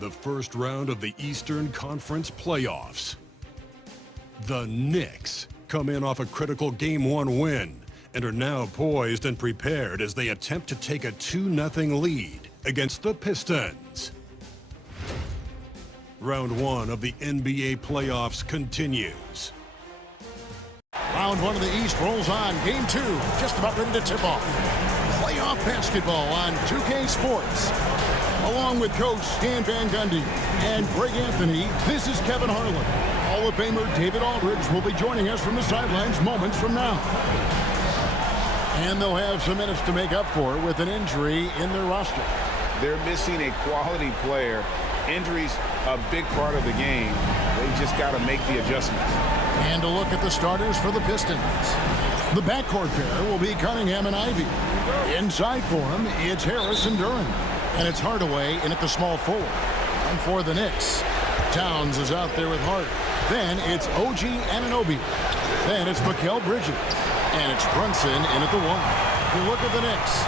the first round of the Eastern Conference playoffs. The Knicks come in off a critical Game 1 win and are now poised and prepared as they attempt to take a 2-0 lead against the Pistons. Round 1 of the NBA playoffs continues. Round 1 of the East rolls on. Game 2 just about ready to tip off. Playoff basketball on 2K Sports. Along with Coach Stan Van Gundy and Greg Anthony, this is Kevin Harlan. Hall of Famer David Aldridge will be joining us from the sidelines moments from now. And they'll have some minutes to make up for with an injury in their roster. They're missing a quality player. Injuries a big part of the game. They just got to make the adjustments. And a look at the starters for the Pistons. The backcourt pair will be Cunningham and Ivy. Inside for them, it's Harris and Duran. And it's Hardaway in at the small forward. And for the Knicks, Towns is out there with Hart. Then it's OG Anunoby. Then it's Mikal Bridges. And it's Brunson in at the 1. You look at the Knicks.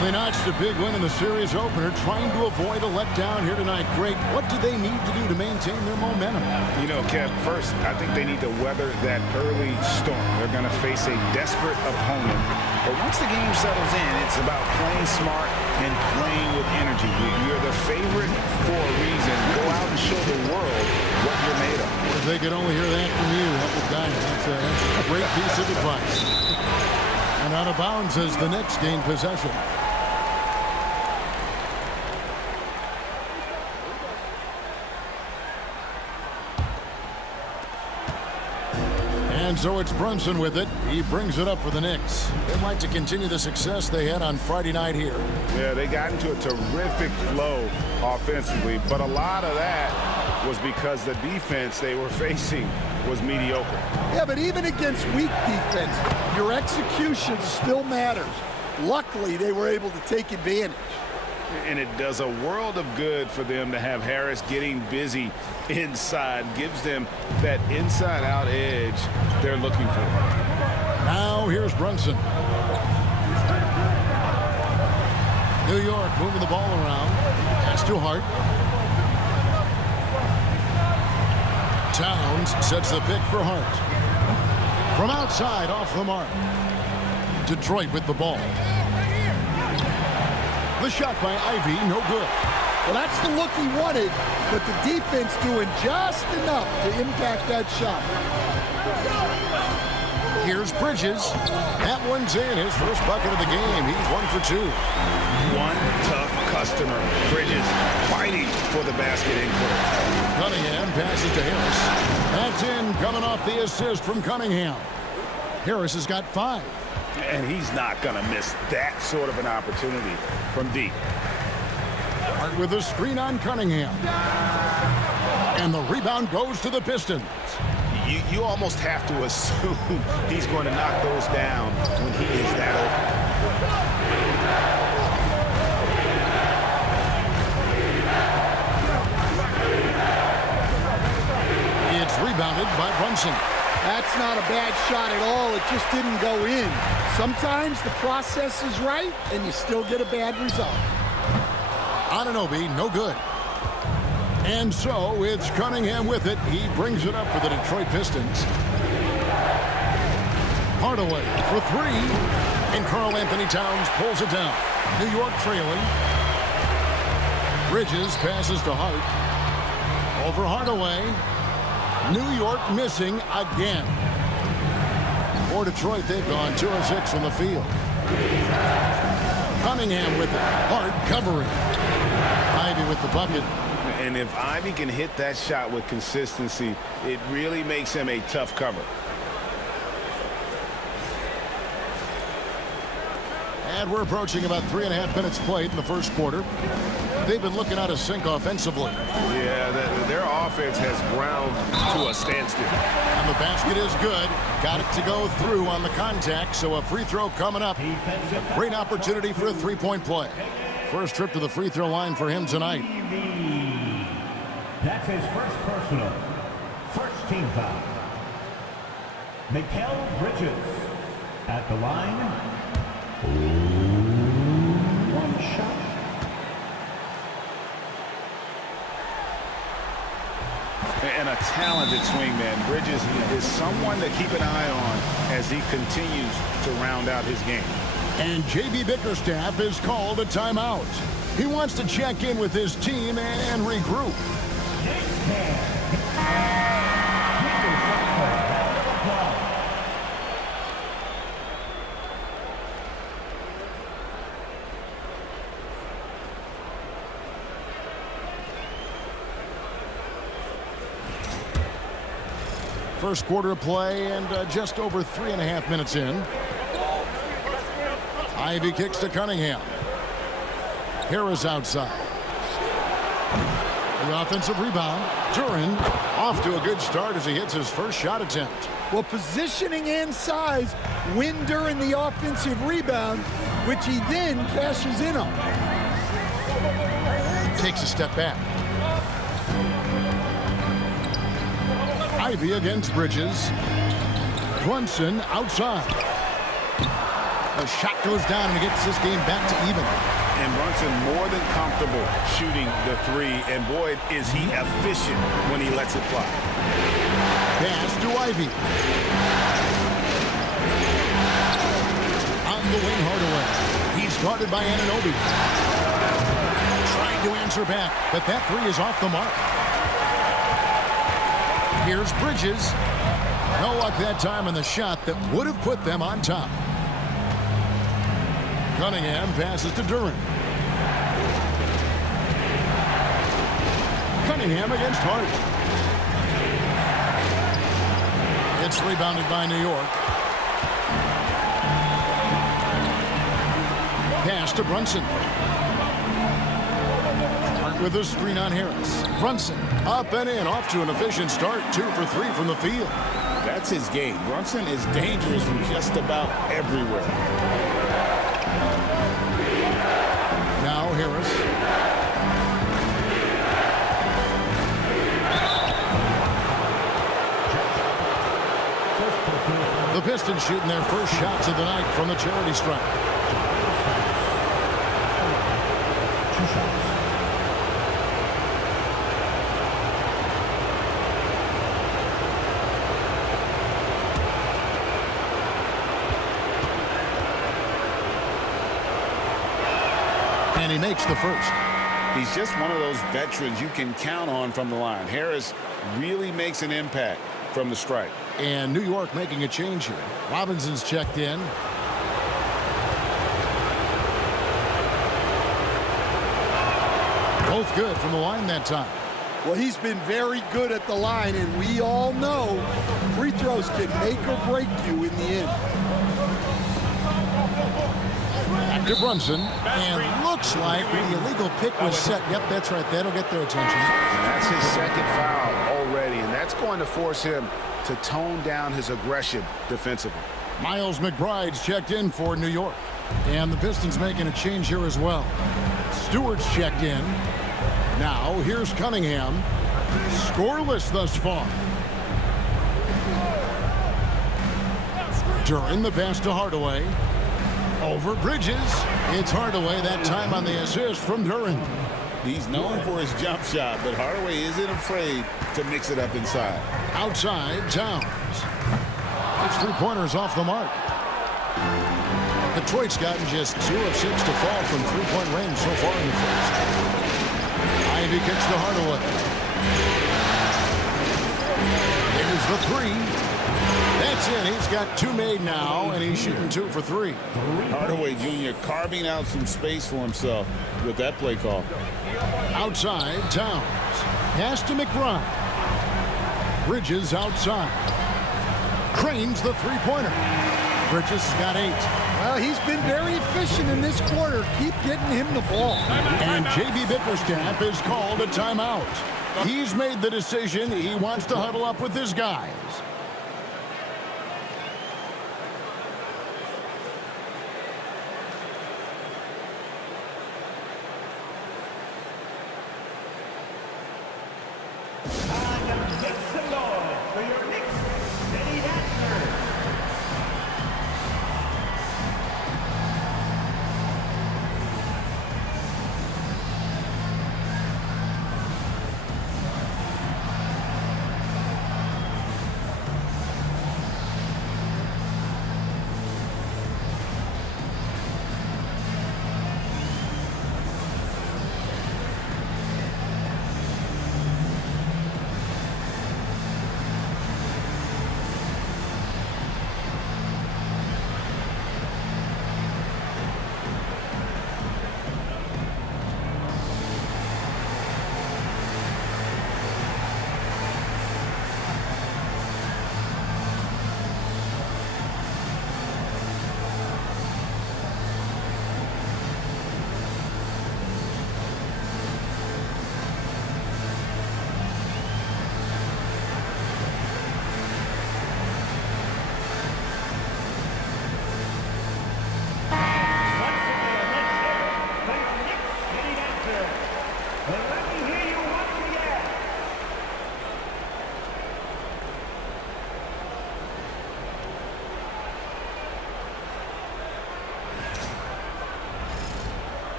They notched a big win in the series opener, trying to avoid a letdown here tonight. Greg, what do they need to do to maintain their momentum? You know, Kev, first, I think they need to weather that early storm. They're going to face a desperate opponent. But once the game settles in, it's about playing smart and playing with energy. You're the favorite for a reason. Go out and show the world what you're made of. If they could only hear that from you, that would guide them. That's a great piece of advice. And out of bounds as the Knicks gain possession. And so it's Brunson with it. He brings it up for the Knicks. They'd like to continue the success they had on Friday night here. Yeah, they got into a terrific flow offensively, but a lot of that was because the defense they were facing was mediocre. Yeah, but even against weak defense, your execution still matters. Luckily, they were able to take advantage. And it does a world of good for them to have Harris getting busy inside. Gives them that inside-out edge they're looking for. Now here's Brunson. New York moving the ball around. Pass to Hart. Towns sets the pick for Hart. From outside, off the mark. Detroit with the ball. The shot by Ivy, no good. Well, that's the look he wanted, but the defense doing just enough to impact that shot. Here's Bridges. That one's in, his first bucket of the game. He's 1 for 2. One tough customer. Bridges fighting for the basket in court. Cunningham passes to Harris. That's in, coming off the assist from Cunningham. Harris has got 5. And he's not going to miss that sort of an opportunity from deep. Hart with a screen on Cunningham. And the rebound goes to the Pistons. You almost have to assume he's going to knock those down when he is that open. It's rebounded by Brunson. That's not a bad shot at all. It just didn't go in. Sometimes the process is right, and you still get a bad result. Anunoby, no good. And so it's Cunningham with it. He brings it up for the Detroit Pistons. Hardaway for 3. And Karl Anthony Towns pulls it down. New York trailing. Bridges passes to Hart. Over Hardaway. New York missing again. For Detroit, they've gone 2 of 6 from the field. Cunningham with it. Hart covering. Ivy with the bucket. And if Ivy can hit that shot with consistency, it really makes him a tough cover. And we're approaching about 3.5 minutes played in the first quarter. They've been looking out of sync offensively. Yeah, their offense has ground to a standstill. And the basket is good. Got it to go through on the contact, so a free throw coming up. A great opportunity for a three-point play. First trip to the free throw line for him tonight. That's his first personal. First team foul. Mikal Bridges at the line. One shot. talented swingman. Bridges is someone to keep an eye on as he continues to round out his game. And J.B. Bickerstaff is called a timeout. He wants to check in with his team and regroup. First quarter of play and just over 3.5 minutes in. Ivy kicks to Cunningham. Harris outside. The offensive rebound. Duren off to a good start as he hits his first shot attempt. Well, positioning and size win Duren the offensive rebound, which he then cashes in on. Takes a step back. Ivy against Bridges. Brunson outside. The shot goes down and he gets this game back to even. And Brunson more than comfortable shooting the three. And boy, is he efficient when he lets it fly. Pass to Ivy. On the wing, Hardaway. He's guarded by Anunoby. Trying to answer back, but that three is off the mark. Here's Bridges. No luck that time on the shot that would have put them on top. Cunningham passes to Duren. Cunningham against Hart. It's rebounded by New York. Pass to Brunson. With a screen on Harris. Brunson up and in, off to an efficient start. 2 for 3 from the field. That's his game. Brunson is dangerous from just about everywhere. Now Harris. The Pistons shooting their first shots of the night from the charity stripe. 2 shots. And he makes the first. He's just one of those veterans you can count on from the line. Harris really makes an impact from the stripe. And New York making a change here. Robinson's checked in. Both good from the line that time. Well, he's been very good at the line, and we all know free throws can make or break you in the end. Back to Brunson, and looks like the illegal pick was set. Yep, that's right. That'll get their attention. And that's his second foul already, and that's going to force him to tone down his aggression defensively. Miles McBride's checked in for New York. And the Pistons making a change here as well. Stewart's checked in. Now, here's Cunningham. Scoreless thus far. Duren the pass to Hardaway. Over Bridges. It's Hardaway that time on the assist from Duren. He's known for his jump shot, but Hardaway isn't afraid to mix it up inside. Outside, Towns. It's 3-pointers off the mark. Detroit's gotten just 2 of 6 to fall from 3-point range so far in the first. Ivy kicks to Hardaway. Here's the 3. That's it. He's got 2 made now, and he's shooting 2 for 3. Hardaway Jr. carving out some space for himself with that play call. Outside, Towns. Pass to McBride. Bridges outside. Cranes the 3-pointer. Bridges has got 8. Well, he's been very efficient in this quarter. Keep getting him the ball. And J.B. Bickerstaff is called a timeout. He's made the decision. He wants to huddle up with his guys. Make some noise for your Knicks City Dancers.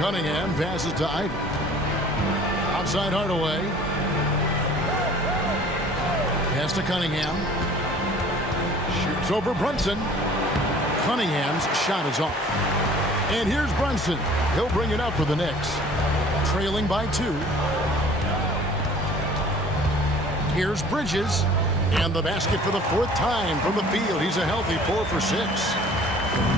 Cunningham passes to Ivy. Outside Hardaway. Pass to Cunningham. Shoots over Brunson. Cunningham's shot is off. And here's Brunson. He'll bring it up for the Knicks. Trailing by 2. Here's Bridges. And the basket for the 4th time from the field. He's a healthy 4 for 6.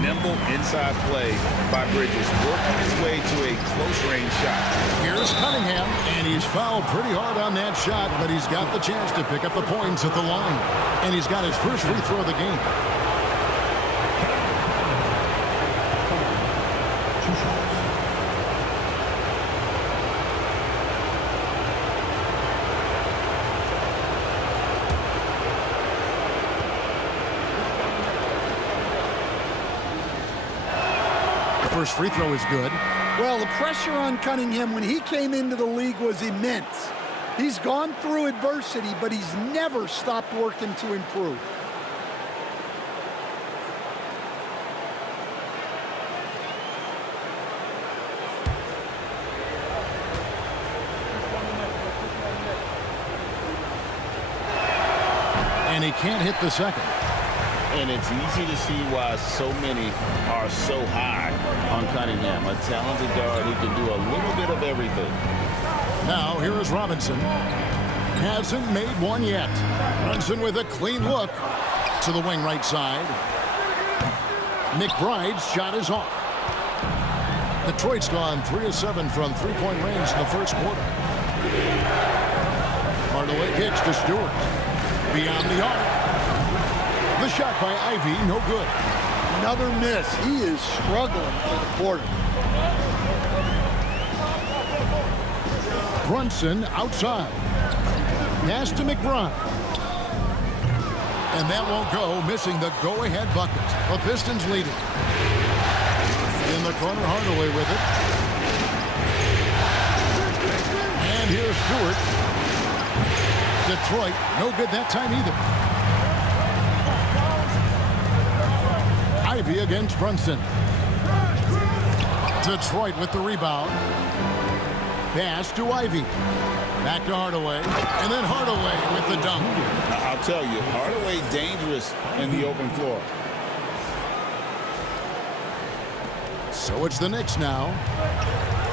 Nimble inside play by Bridges, working his way to a close-range shot. Here's Cunningham, and he's fouled pretty hard on that shot, but he's got the chance to pick up the points at the line. And he's got his first free throw of the game. First free throw is good. Well, the pressure on Cunningham when he came into the league was immense. He's gone through adversity, but he's never stopped working to improve. And he can't hit the second. And it's easy to see why so many are so high on Cunningham. A talented guard who can do a little bit of everything. Now, here is Robinson. Hasn't made one yet. Brunson with a clean look to the wing right side. McBride's shot is off. Detroit's gone 3 of 7 from three-point range in the first quarter. Hardaway kicks to Stewart. Beyond the arc. The shot by Ivy, no good. Another miss. He is struggling for the quarter. Brunson outside. Pass to McBride. And that won't go, missing the go-ahead bucket. The Pistons leading. In the corner, Hardaway with it. And here's Stewart. Detroit, no good that time either. Ivy against Brunson. Detroit with the rebound. Pass to Ivy. Back to Hardaway. And then Hardaway with the dunk. I'll tell you, Hardaway dangerous in the open floor. So it's the Knicks now.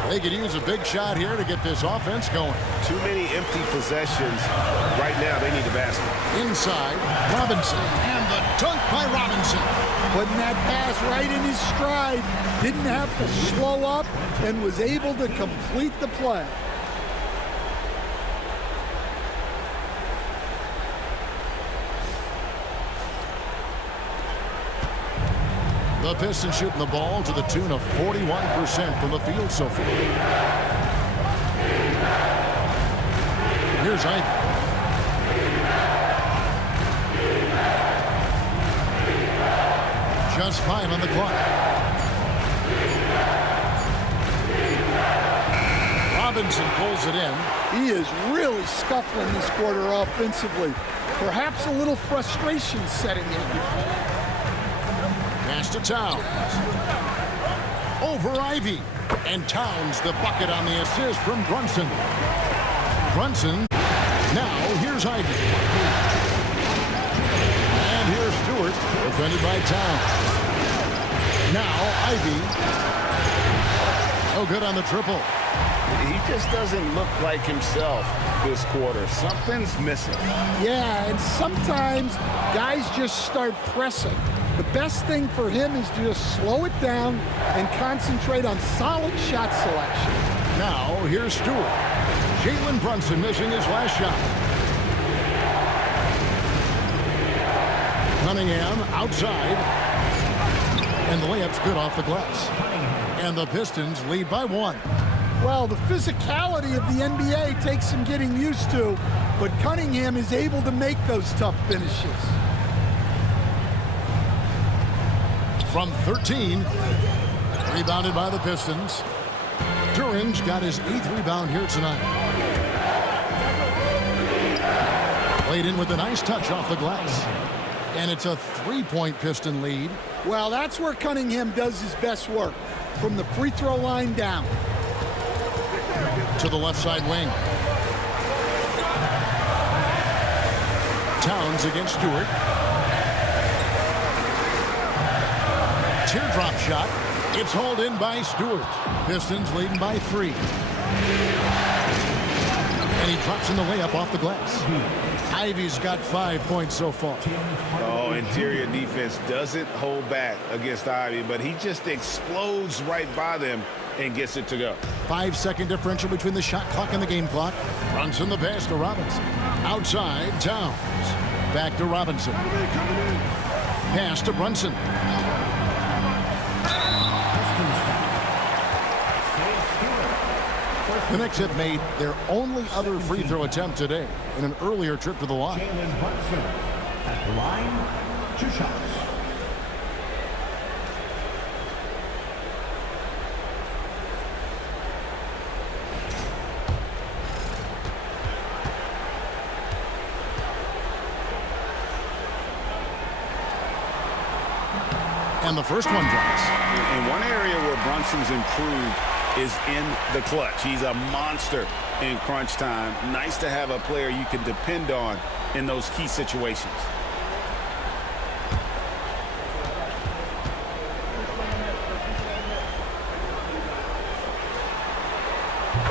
They could use a big shot here to get this offense going. Too many empty possessions. Right now, they need a basket. Inside, Robinson. And the dunk by Robinson. Putting that pass right in his stride. Didn't have to slow up and was able to complete the play. The Pistons shooting the ball to the tune of 41% from the field so far. Here's Ivy. Just 5 on the clock. Robinson pulls it in. He is really scuffling this quarter offensively. Perhaps a little frustration setting in. Pass to Towns. Over Ivy. And Towns the bucket on the assist from Brunson. Brunson. Now here's Ivy. And here's Stewart. Defended by Towns. Now Ivy. No good on the triple. He just doesn't look like himself this quarter. Something's missing. Yeah, and sometimes guys just start pressing. The best thing for him is to just slow it down and concentrate on solid shot selection. Now, here's Stewart. Jalen Brunson missing his last shot. Cunningham outside. And the layup's good off the glass. And the Pistons lead by 1. Well, the physicality of the NBA takes some getting used to, but Cunningham is able to make those tough finishes. From 13, rebounded by the Pistons. Duran's got his 8th rebound here tonight. Played in with a nice touch off the glass. And it's a 3-point Piston lead. Well, that's where Cunningham does his best work. from the free throw line down. To the left side wing. Towns against Stewart. Teardrop shot. It's hauled in by Stewart. Pistons leading by 3. And he drops in the layup off the glass. Ivy's got 5 points so far. Oh, interior defense doesn't hold back against Ivy, but he just explodes right by them and gets it to go. 5-second differential between the shot clock and the game clock. Brunson the pass to Robinson. Outside, Towns. Back to Robinson. Pass to Brunson. The Knicks have made their only other free throw attempt today in an earlier trip to the line. Jalen Brunson at the line, 2 shots. And the first one drops. In one area where Brunson's improved is in the clutch. He's a monster in crunch time. Nice to have a player you can depend on in those key situations.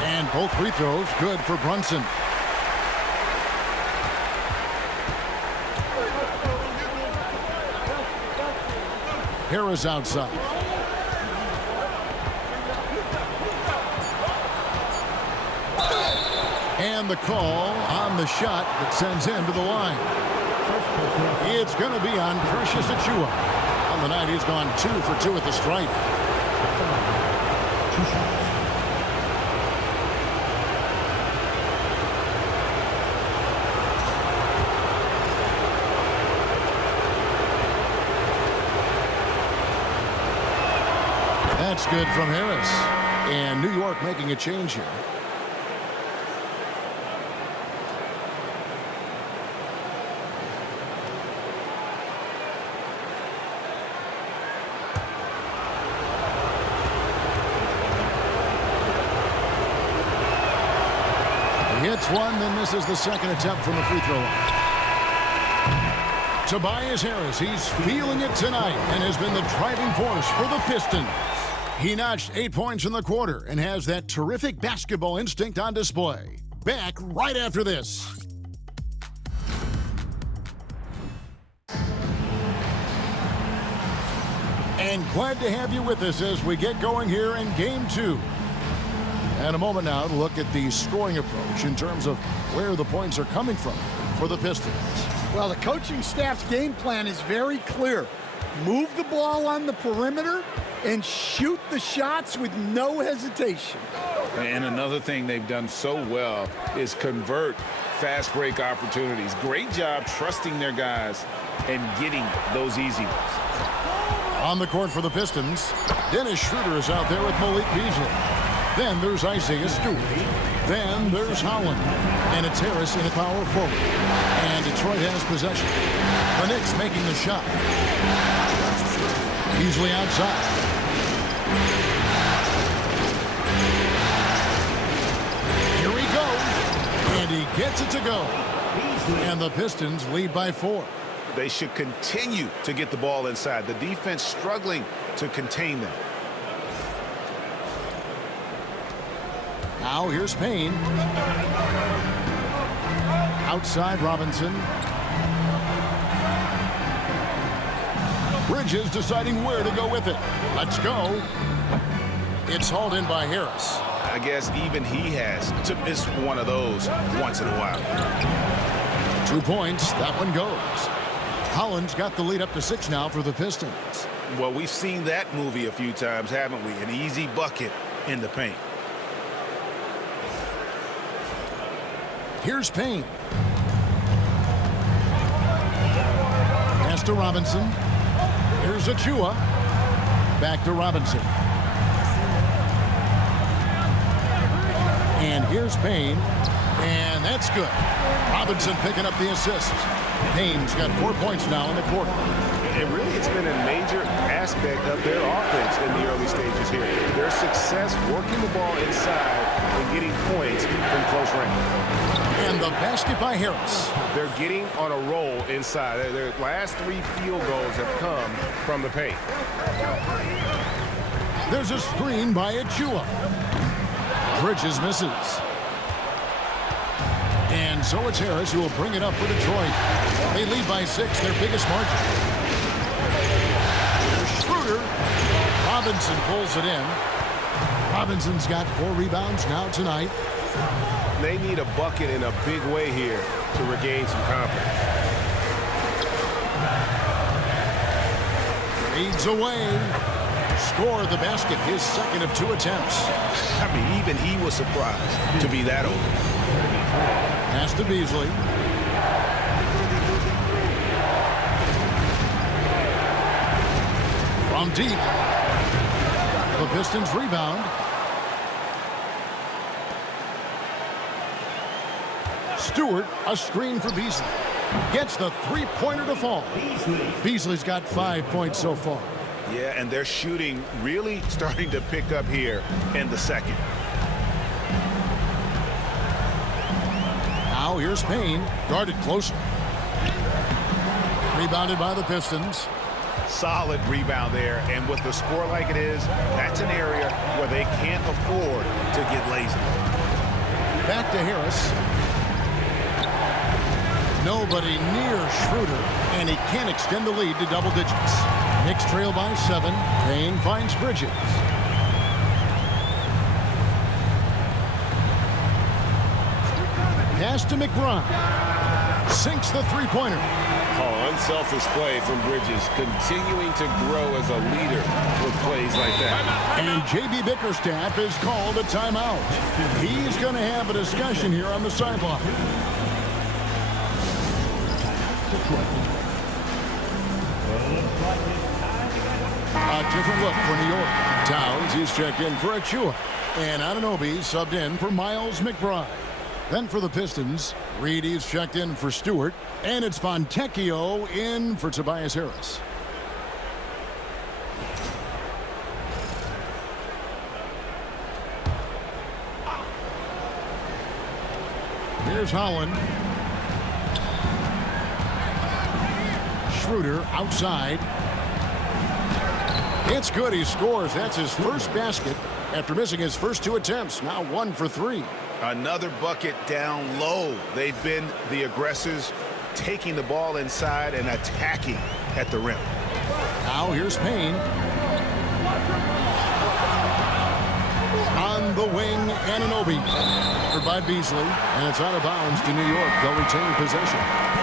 And both free throws good for Brunson. Harris outside. And the call on the shot that sends him to the line. It's going to be on Precious Achiuwa. On the night, he's gone 2 for 2 at the stripe. 2 shots. That's good from Harris. And New York making a change here. Hits one, then misses the second attempt from the free throw line. Tobias Harris, he's feeling it tonight and has been the driving force for the Pistons. He notched 8 points in the quarter and has that terrific basketball instinct on display. Back right after this. And glad to have you with us as we get going here in Game 2. And a moment now to look at the scoring approach in terms of where the points are coming from for the Pistons. Well, the coaching staff's game plan is very clear. Move the ball on the perimeter and shoot the shots with no hesitation. And another thing they've done so well is convert fast break opportunities. Great job trusting their guys and getting those easy ones. On the court for the Pistons, Dennis Schroeder is out there with Malik Beasley. Then there's Isaiah Stewart. Then there's Holland. And it's Harris in a power forward. And Detroit has possession. The Knicks making the shot. Beasley outside. Here he goes. And he gets it to go. And the Pistons lead by 4. They should continue to get the ball inside. The defense struggling to contain them. Now here's Payne. Outside Robinson. Bridges deciding where to go with it. Let's go. It's hauled in by Harris. I guess even he has to miss one of those once in a while. 2 points. That one goes. Holland's got the lead up to 6 now for the Pistons. Well, we've seen that movie a few times, haven't we? An easy bucket in the paint. Here's Payne. Pass to Robinson. Here's Achiuwa. Back to Robinson. And here's Payne. And that's good. Robinson picking up the assist. Payne's got 4 points now in the quarter. And really, it's been a major aspect of their offense in the early stages here. Their success working the ball inside and getting points from close range. And the basket by Harris. They're getting on a roll inside. Their last 3 field goals have come from the paint. There's a screen by Achua. Bridges misses. And so it's Harris who will bring it up for Detroit. They lead by 6, their biggest margin. Schroeder. Robinson pulls it in. Robinson's got 4 rebounds now tonight. They need a bucket in a big way here to regain some confidence. Fades away. Score the basket, his second of 2 attempts. I mean, even he was surprised to be that open. Pass to Beasley. From deep. The Pistons rebound. Stewart, a screen for Beasley. Gets the 3-pointer to fall. Beasley's got 5 points so far. Yeah, and their shooting really starting to pick up here in the second. Now here's Payne, guarded closer. Rebounded by the Pistons. Solid rebound there, and with the score like it is, that's an area where they can't afford to get lazy. Back to Harris. Nobody near Schroeder, and he can't extend the lead to double digits. Knicks trail by 7. Payne finds Bridges. Pass to McBride. Sinks the 3-pointer. Oh, unselfish play from Bridges, continuing to grow as a leader with plays like that. And J.B. Bickerstaff is called a timeout. He's going to have a discussion here on the sideline. A different look for New York. Towns, he's checked in for Achua. And Anunoby subbed in for Miles McBride. Then for the Pistons, Reed, he's checked in for Stewart. And it's Fontecchio in for Tobias Harris. Here's Holland. Schroeder outside. It's good. He scores. That's his first basket after missing his first 2 attempts. Now 1 for 3. Another bucket down low. They've been the aggressors, taking the ball inside and attacking at the rim. Now here's Payne. On the wing, Anunoby. Covered by Beasley, and it's out of bounds to New York. They'll retain possession.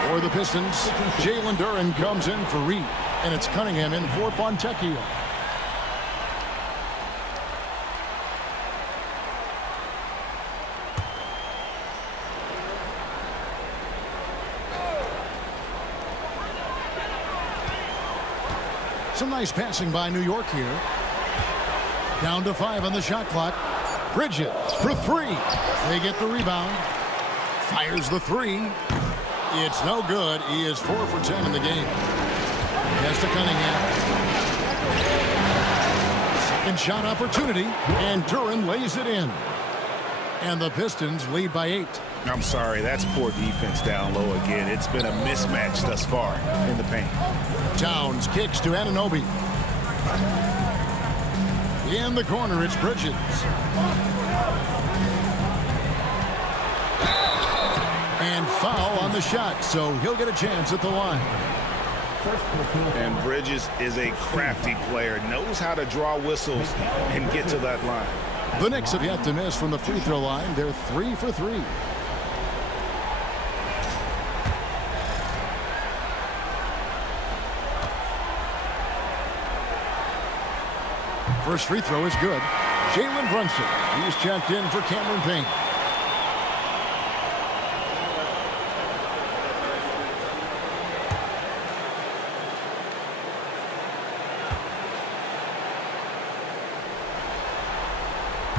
For the Pistons, Jalen Duren comes in for Reed, and it's Cunningham in for Fontecchio. Some nice passing by New York here. Down to 5 on the shot clock. Bridges for 3. They get the rebound. Fires the 3. It's no good. He is 4 for 10 in the game. Pass to Cunningham. Second shot opportunity, and Duren lays it in. And the Pistons lead by 8. I'm sorry, that's poor defense down low again. It's been a mismatch thus far in the paint. Towns kicks to Anunoby. In the corner, it's Bridges. And foul on the shot, so he'll get a chance at the line. And Bridges is a crafty player, knows how to draw whistles and get to that line. The Knicks have yet to miss from the free throw line. They're 3 for 3. First free throw is good. Jalen Brunson. He's checked in for Cameron Payne.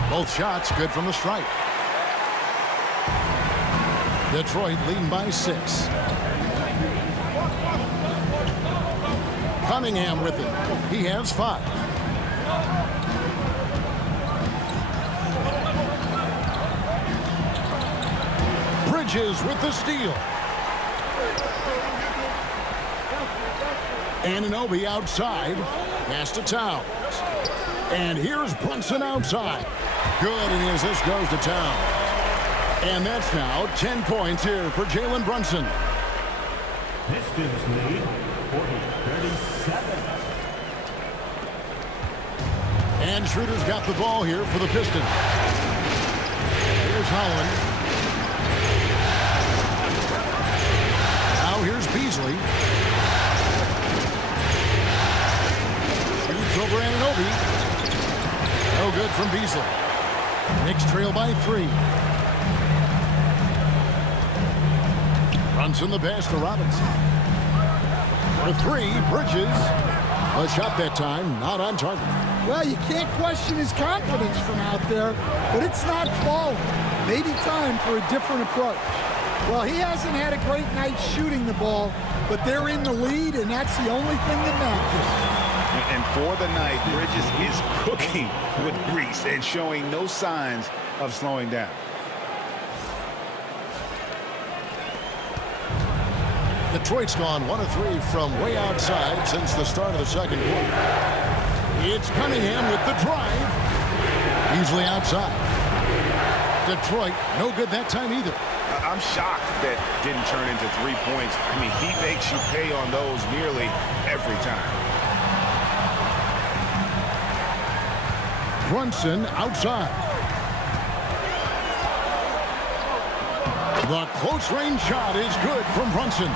Both shots good from the stripe. Detroit leading by 6. Cunningham with it. He has 5. Bridges with the steal. Anunoby outside. Pass to Towns. And here's Brunson outside. Good, and his assist goes to Towns. And that's now 10 points here for Jalen Brunson. Pistons lead 40-37. And Schroeder's got the ball here for the Pistons. Here's Holland. Now here's Beasley. Shoots over Anunoby. No good from Beasley. Knicks trail by 3. Brunson the pass to Robinson. For 3, Bridges. A shot that time, not on target. Well, you can't question his confidence from out there, but it's not falling. Maybe time for a different approach. Well, he hasn't had a great night shooting the ball, but they're in the lead, and that's the only thing that matters. And for the night, Bridges is cooking with grease and showing no signs of slowing down. Detroit's gone 1 of 3 from way outside since the start of the second quarter. It's Cunningham with the drive. Easily outside. Detroit, no good that time either. I'm shocked that didn't turn into 3 points. I mean, he makes you pay on those nearly every time. Brunson outside. The close range shot is good from Brunson.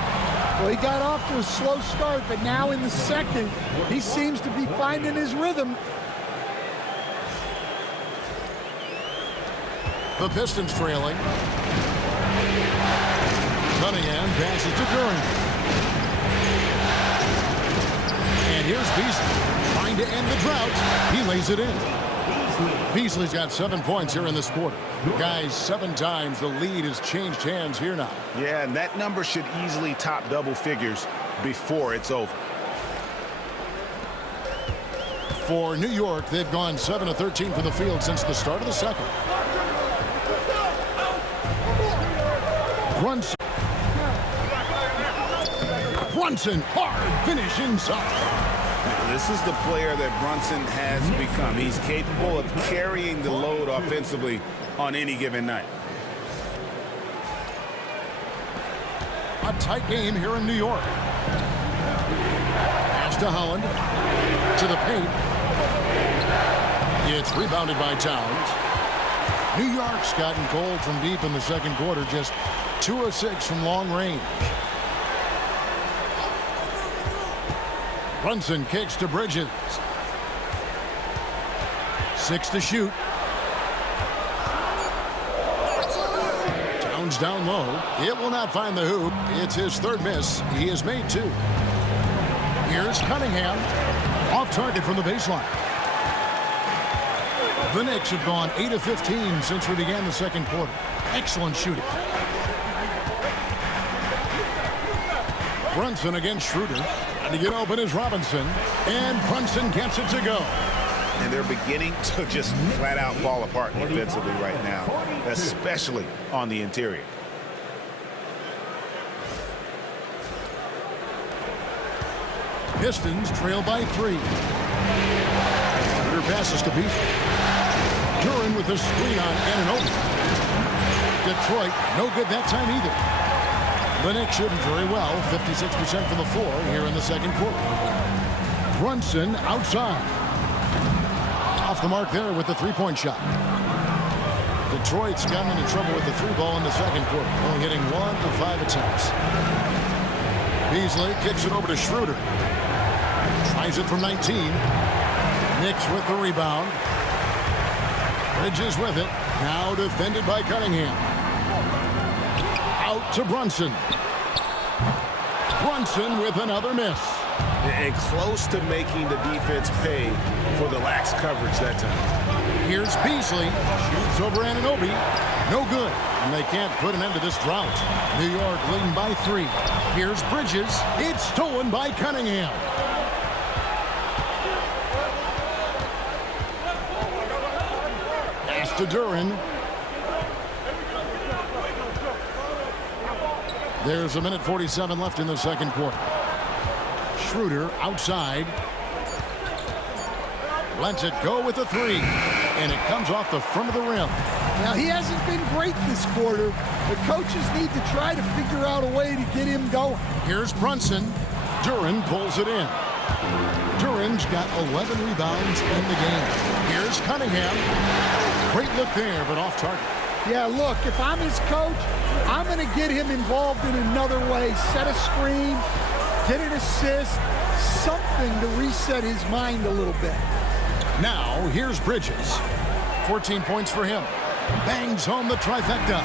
Well, he got off to a slow start, but now in the second, he seems to be finding his rhythm. The Pistons trailing. Cunningham passes to Durant. And here's Beasley trying to end the drought. He lays it in. Beasley's got 7 points here in this quarter. Guys, 7 times the lead has changed hands here now. Yeah, and that number should easily top double figures before it's over. For New York, they've gone 7 of 13 from the field since the start of the second. Brunson, hard finish inside. This is the player that Brunson has become. He's capable of carrying the load offensively on any given night. A tight game here in New York. Pass to Holland. To the paint. It's rebounded by Towns. New York's gotten cold from deep in the second quarter. Just 2 of 6 from long range. Brunson kicks to Bridges. 6 to shoot. Towns down low. It will not find the hoop. It's his 3rd miss. He has made 2. Here's Cunningham. Off target from the baseline. The Knicks have gone 8 of 15 since we began the second quarter. Excellent shooting. Brunson against Schroeder. To get open is Robinson. And Brunson gets it to go. And they're beginning to just flat out fall apart defensively right now, especially on the interior. Pistons trail by 3. Schroeder passes to Beasley. Duran with the screen on Anunoby. Detroit, no good that time either. The Knicks shooting very well, 56% from the floor here in the second quarter. Brunson outside. Off the mark there with the 3-point shot. Detroit's gotten into trouble with the 3 ball in the second quarter, only hitting 1 of 5 attempts. Beasley kicks it over to Schroeder. Tries it from 19. Knicks with the rebound. Bridges with it. Now defended by Cunningham. Out to Brunson. Brunson with another miss. and close to making the defense pay for the lax coverage that time. Here's Beasley. Shoots over Anunoby. No good. And they can't put an end to this drought. New York leading by 3. Here's Bridges. It's stolen by Cunningham. Pass to Duran. There's a minute 47 left in the second quarter. Schroeder outside. Lets it go with a 3. And it comes off the front of the rim. Now, he hasn't been great this quarter, but coaches need to try to figure out a way to get him going. Here's Brunson. Duran pulls it in. Duran's got 11 rebounds in the game. Here's Cunningham. Great look there, but off target. Yeah, look, if I'm his coach, I'm going to get him involved in another way. Set a screen, get an assist, something to reset his mind a little bit. Now, here's Bridges. 14 points for him. Bangs home the trifecta.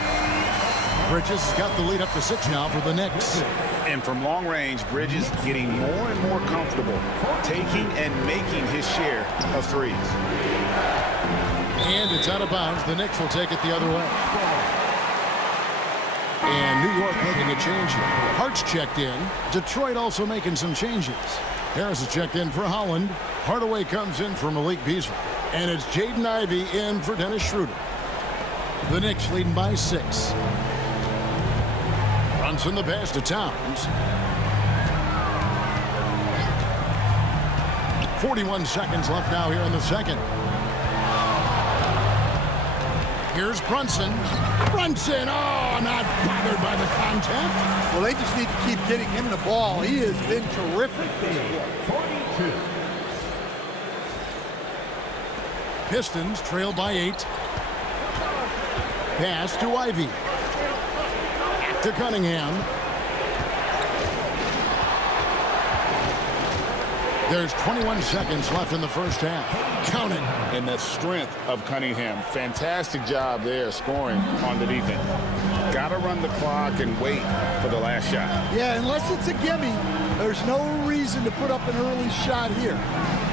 Bridges has got the lead up to 6 now for the Knicks. And from long range, Bridges getting more and more comfortable taking and making his share of threes. And it's out of bounds. The Knicks will take it the other way. And New York making a change here. Hart's checked in. Detroit also making some changes. Harris is checked in for Holland. Hardaway comes in for Malik Beasley. And it's Jaden Ivey in for Dennis Schroeder. The Knicks leading by 6. Brunson the pass to Towns. 41 seconds left now here in the second. Here's Brunson. Brunson, oh, not bothered by the contact. Well, they just need to keep getting him the ball. He has been terrific this quarter. 42. Pistons trail by 8. Pass to Ivy. To Cunningham. There's 21 seconds left in the first half. Count it. And the strength of Cunningham. Fantastic job there scoring on the defense. Got to run the clock and wait for the last shot. Yeah, unless it's a gimme, there's no reason to put up an early shot here.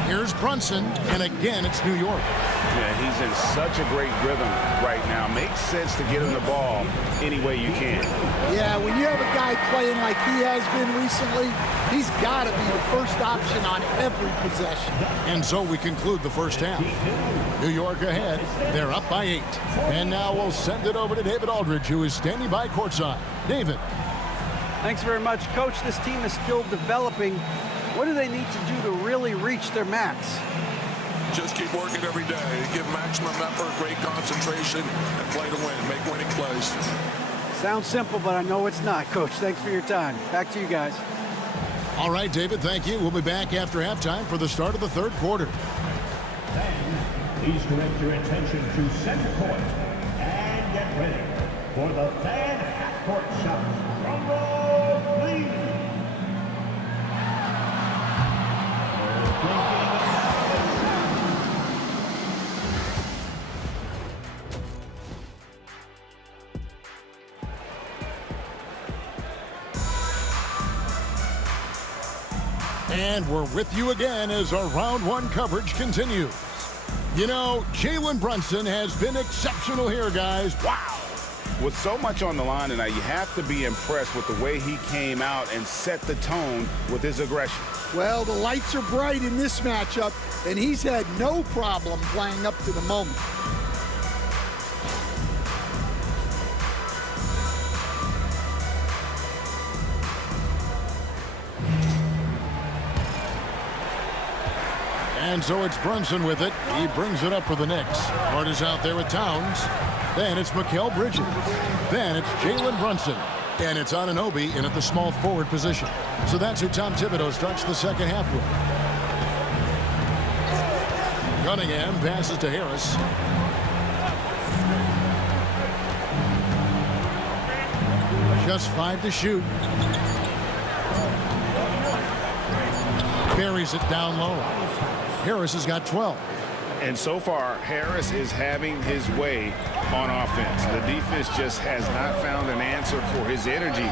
Here's Brunson, and again, it's New York. Yeah, he's in such a great rhythm right now. Makes sense to get him the ball any way you can. Yeah, when you have a guy playing like he has been recently, he's got to be the first option on every possession. And so we conclude the first half. New York ahead. They're up by 8. And now we'll send it over to David Aldridge, who is standing by courtside. David. Thanks very much, Coach. This team is still developing. What do they need to do to really reach their max? Just keep working every day. Give maximum effort, great concentration, and play to win. Make winning plays. Sounds simple, but I know it's not, Coach. Thanks for your time. Back to you guys. All right, David, thank you. We'll be back after halftime for the start of the third quarter. Fans, please direct your attention to center court and get ready for the fan half-court shot. Rumble, please. And we're with you again as our round 1 coverage continues. You know, Jalen Brunson has been exceptional here, guys. Wow. With so much on the line tonight, you have to be impressed with the way he came out and set the tone with his aggression. Well, the lights are bright in this matchup, and he's had no problem playing up to the moment. And so it's Brunson with it. He brings it up for the Knicks. Hart is out there with Towns. Then it's Mikal Bridges. Then it's Jalen Brunson. And it's Anunoby in at the small forward position. So that's who Tom Thibodeau starts the second half with. Cunningham passes to Harris. Just 5 to shoot. Buries it down low. Harris has got 12. And so far, Harris is having his way on offense. The defense just has not found an answer for his energy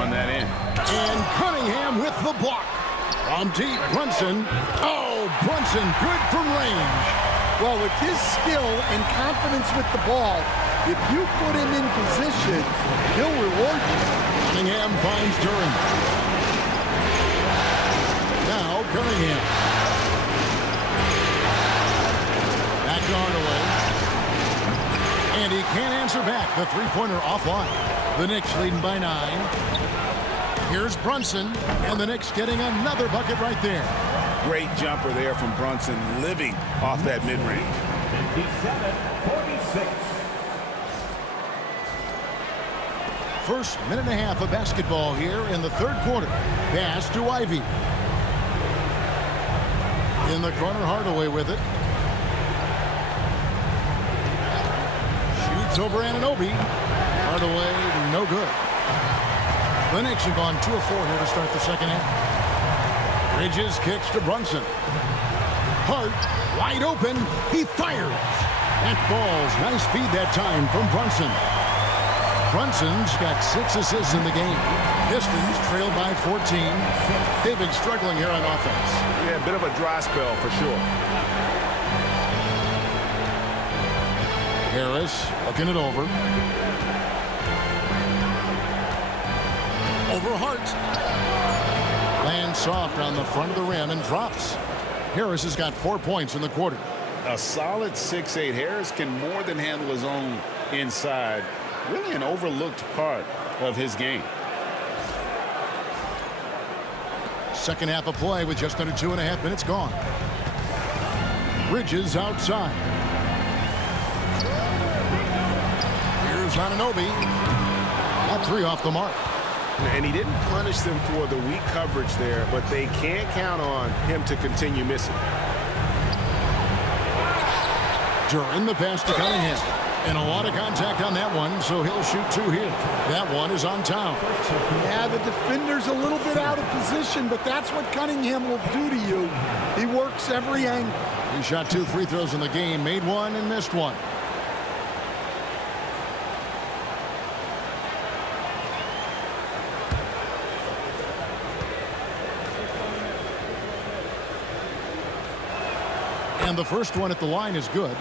on that end. And Cunningham with the block. From deep, Brunson. Oh, Brunson, good from range. Well, with his skill and confidence with the ball, if you put him in position, he'll reward you. Cunningham finds Duran. Now Cunningham. Back to Hardaway. And he can't answer back. The three-pointer offline. The Knicks leading by 9. Here's Brunson, and the Knicks getting another bucket right there. Great jumper there from Brunson, living off that mid-range. 57-46. First minute and a half of basketball here in the third quarter. Pass to Ivy. In the corner, Hardaway with it. Shoots over Anunoby. Hardaway, no good. The Knicks have gone 2 of 4 here to start the second half. Bridges kicks to Brunson. Hart, wide open. He fires. That falls. Nice speed that time from Brunson. Brunson's got 6 assists in the game. Pistons trailed by 14. They've been struggling here on offense. Yeah, a bit of a dry spell for sure. Harris looking it over. Over Hart. Lands soft on the front of the rim and drops. Harris has got 4 points in the quarter. A solid 6'8". Harris can more than handle his own inside. Really an overlooked part of his game. Second half of play with just under 2.5 minutes gone. Bridges outside. Here's Anunoby. Got 3 off the mark. And he didn't punish them for the weak coverage there, but they can't count on him to continue missing. Duran the pass to Cunningham. And a lot of contact on that one, so he'll shoot 2 here. That one is on Town. Yeah, the defender's a little bit out of position, but that's what Cunningham will do to you. He works every angle. He shot 2 free throws in the game, made 1 and missed 1. And the first one at the line is good.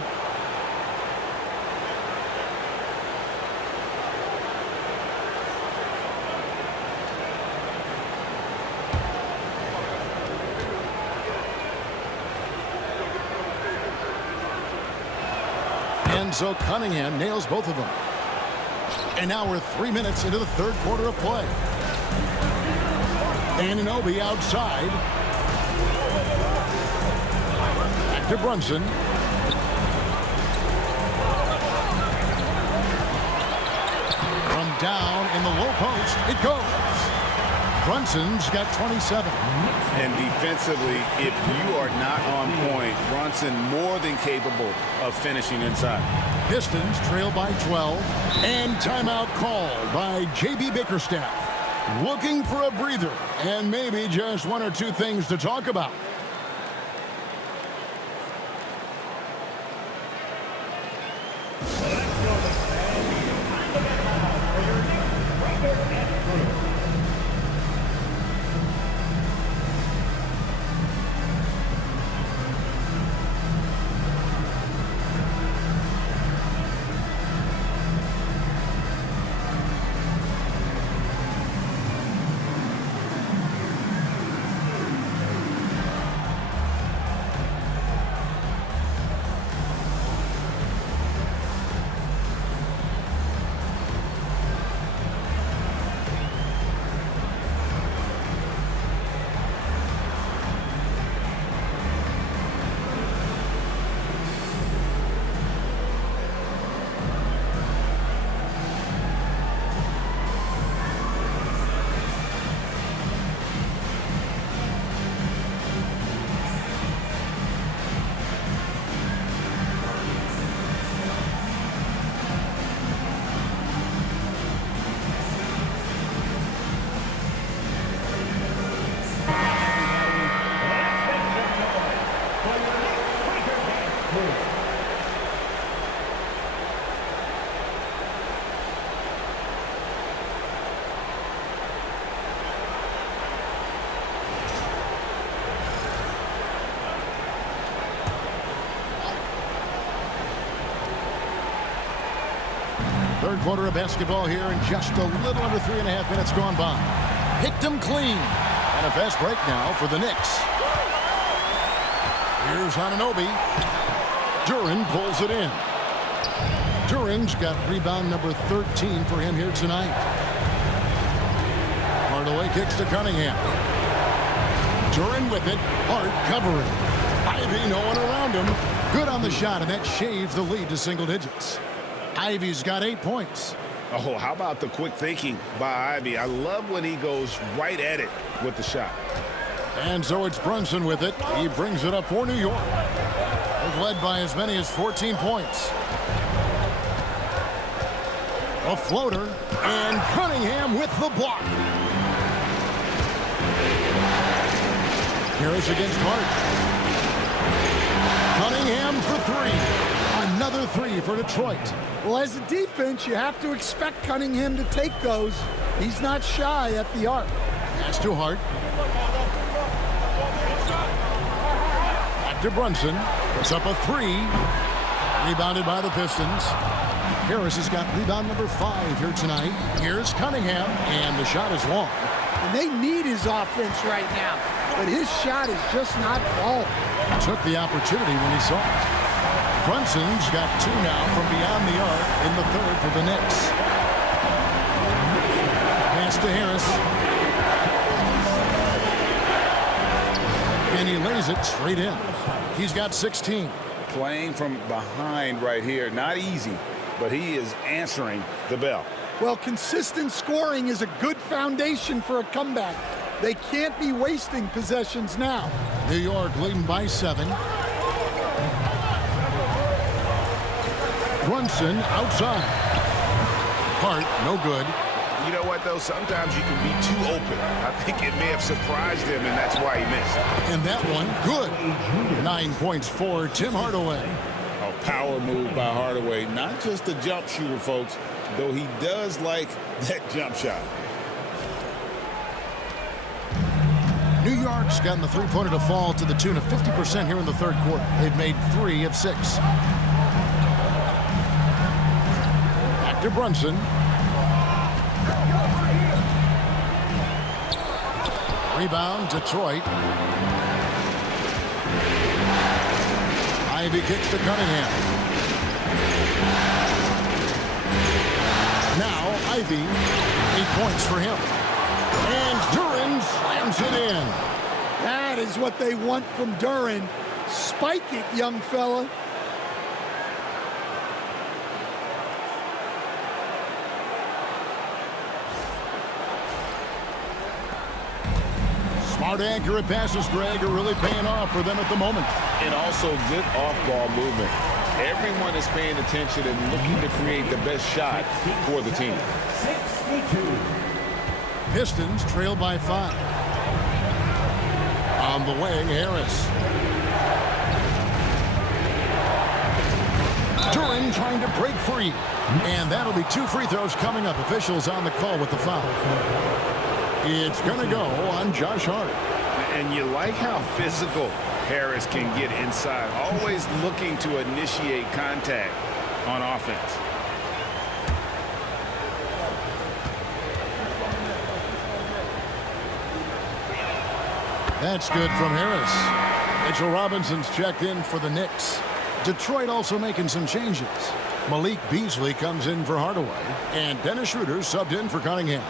And so Cunningham nails both of them. And now we're 3 minutes into the third quarter of play. Anunoby outside. Back to Brunson. From down in the low post, it goes. Brunson's got 27. And defensively, if you are not on point, Brunson more than capable of finishing inside. Pistons trail by 12. And timeout called by J.B. Bickerstaff. Looking for a breather and maybe just 1 or 2 things to talk about. Third quarter of basketball here, and just a little under 3.5 minutes gone by. Picked him clean. And a fast break now for the Knicks. Here's Anunoby. Duren pulls it in. Duren's got rebound number 13 for him here tonight. Hardaway kicks to Cunningham. Duren with it. Hart covering. Ivy, no one around him. Good on the shot, and that shaves the lead to single digits. Ivy's got 8 points. Oh, how about the quick thinking by Ivy? I love when he goes right at it with the shot. And so it's Brunson with it. He brings it up for New York. They've led by as many as 14 points. A floater, and Cunningham with the block. Harris against Hart. Cunningham for three. Another three for Detroit. Well, as a defense, you have to expect Cunningham to take those. He's not shy at the arc. Pass to Hart. Back to Brunson. Puts up a three. Rebounded by the Pistons. Harris has got rebound number 5 here tonight. Here's Cunningham, and the shot is long. And they need his offense right now, but his shot is just not falling. Took the opportunity when he saw it. Brunson's got 2 now from beyond the arc in the third for the Knicks. Pass to Harris. And he lays it straight in. He's got 16. Playing from behind right here, not easy, but he is answering the bell. Well, consistent scoring is a good foundation for a comeback. They can't be wasting possessions now. New York leading by 7. Brunson outside. Hart, no good. You know what, though? Sometimes you can be too open. I think it may have surprised him, and that's why he missed. And that one, good. 9 points for Tim Hardaway. A power move by Hardaway. Not just a jump shooter, folks, though he does like that jump shot. New York's gotten the three-pointer to fall to the tune of 50% here in the third quarter. They've made 3 of 6. Back to Brunson. Rebound, Detroit. Ivy kicks to Cunningham. Now Ivy, 8 points for him. And Duren slams it in. That is what they want from Duren. Spike it, young fella. Smart, accurate passes, Greg, are really paying off for them at the moment. And also good off-ball movement. Everyone is paying attention and looking to create the best shot for the team. 62. Pistons trail by 5. On the wing, Harris. Duren trying to break free. And that'll be 2 free throws coming up. Officials on the call with the foul. It's going to go on Josh Hart. And you like how physical Harris can get inside. Always looking to initiate contact on offense. That's good from Harris. Mitchell Robinson's checked in for the Knicks. Detroit also making some changes. Malik Beasley comes in for Hardaway. And Dennis Schroeder subbed in for Cunningham.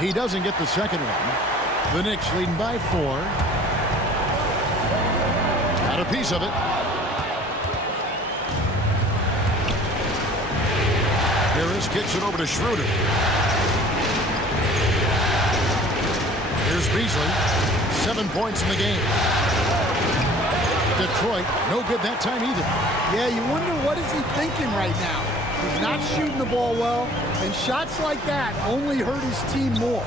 He doesn't get the second one. The Knicks leading by 4. Got a piece of it. Harris kicks it over to Schroeder. Here's Beasley. 7 points in the game. Detroit, no good that time either. Yeah, you wonder what is he thinking right now. He's not shooting the ball well, and shots like that only hurt his team more.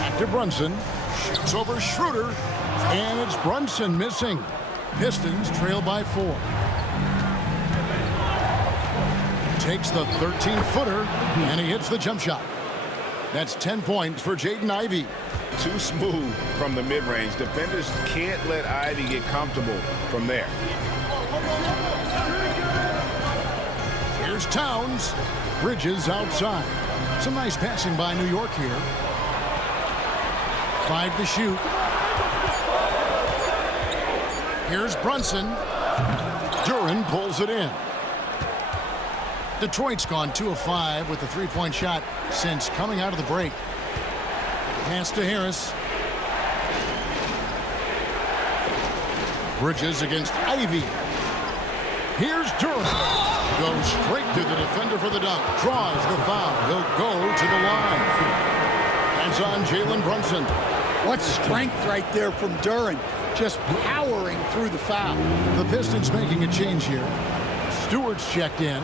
Back to Brunson. Shoots over Schroeder. And it's Brunson missing. Pistons trail by 4. Takes the 13-footer, and he hits the jump shot. That's 10 points for Jaden Ivey. too smooth from the mid-range. Defenders can't let Ivy get comfortable from there. Here's Towns. Bridges outside. Some nice passing by New York here. 5 to shoot. Here's Brunson. Duren pulls it in. Detroit's gone 2 of 5 with the three-point shot since coming out of the break. Pass to Harris. Bridges against Ivy. Here's Duren. Goes straight to the defender for the dunk. Draws the foul. He'll go to the line. Hands on Jalen Brunson. What strength right there from Duren. Just powering through the foul. The Pistons making a change here. Stewart's checked in.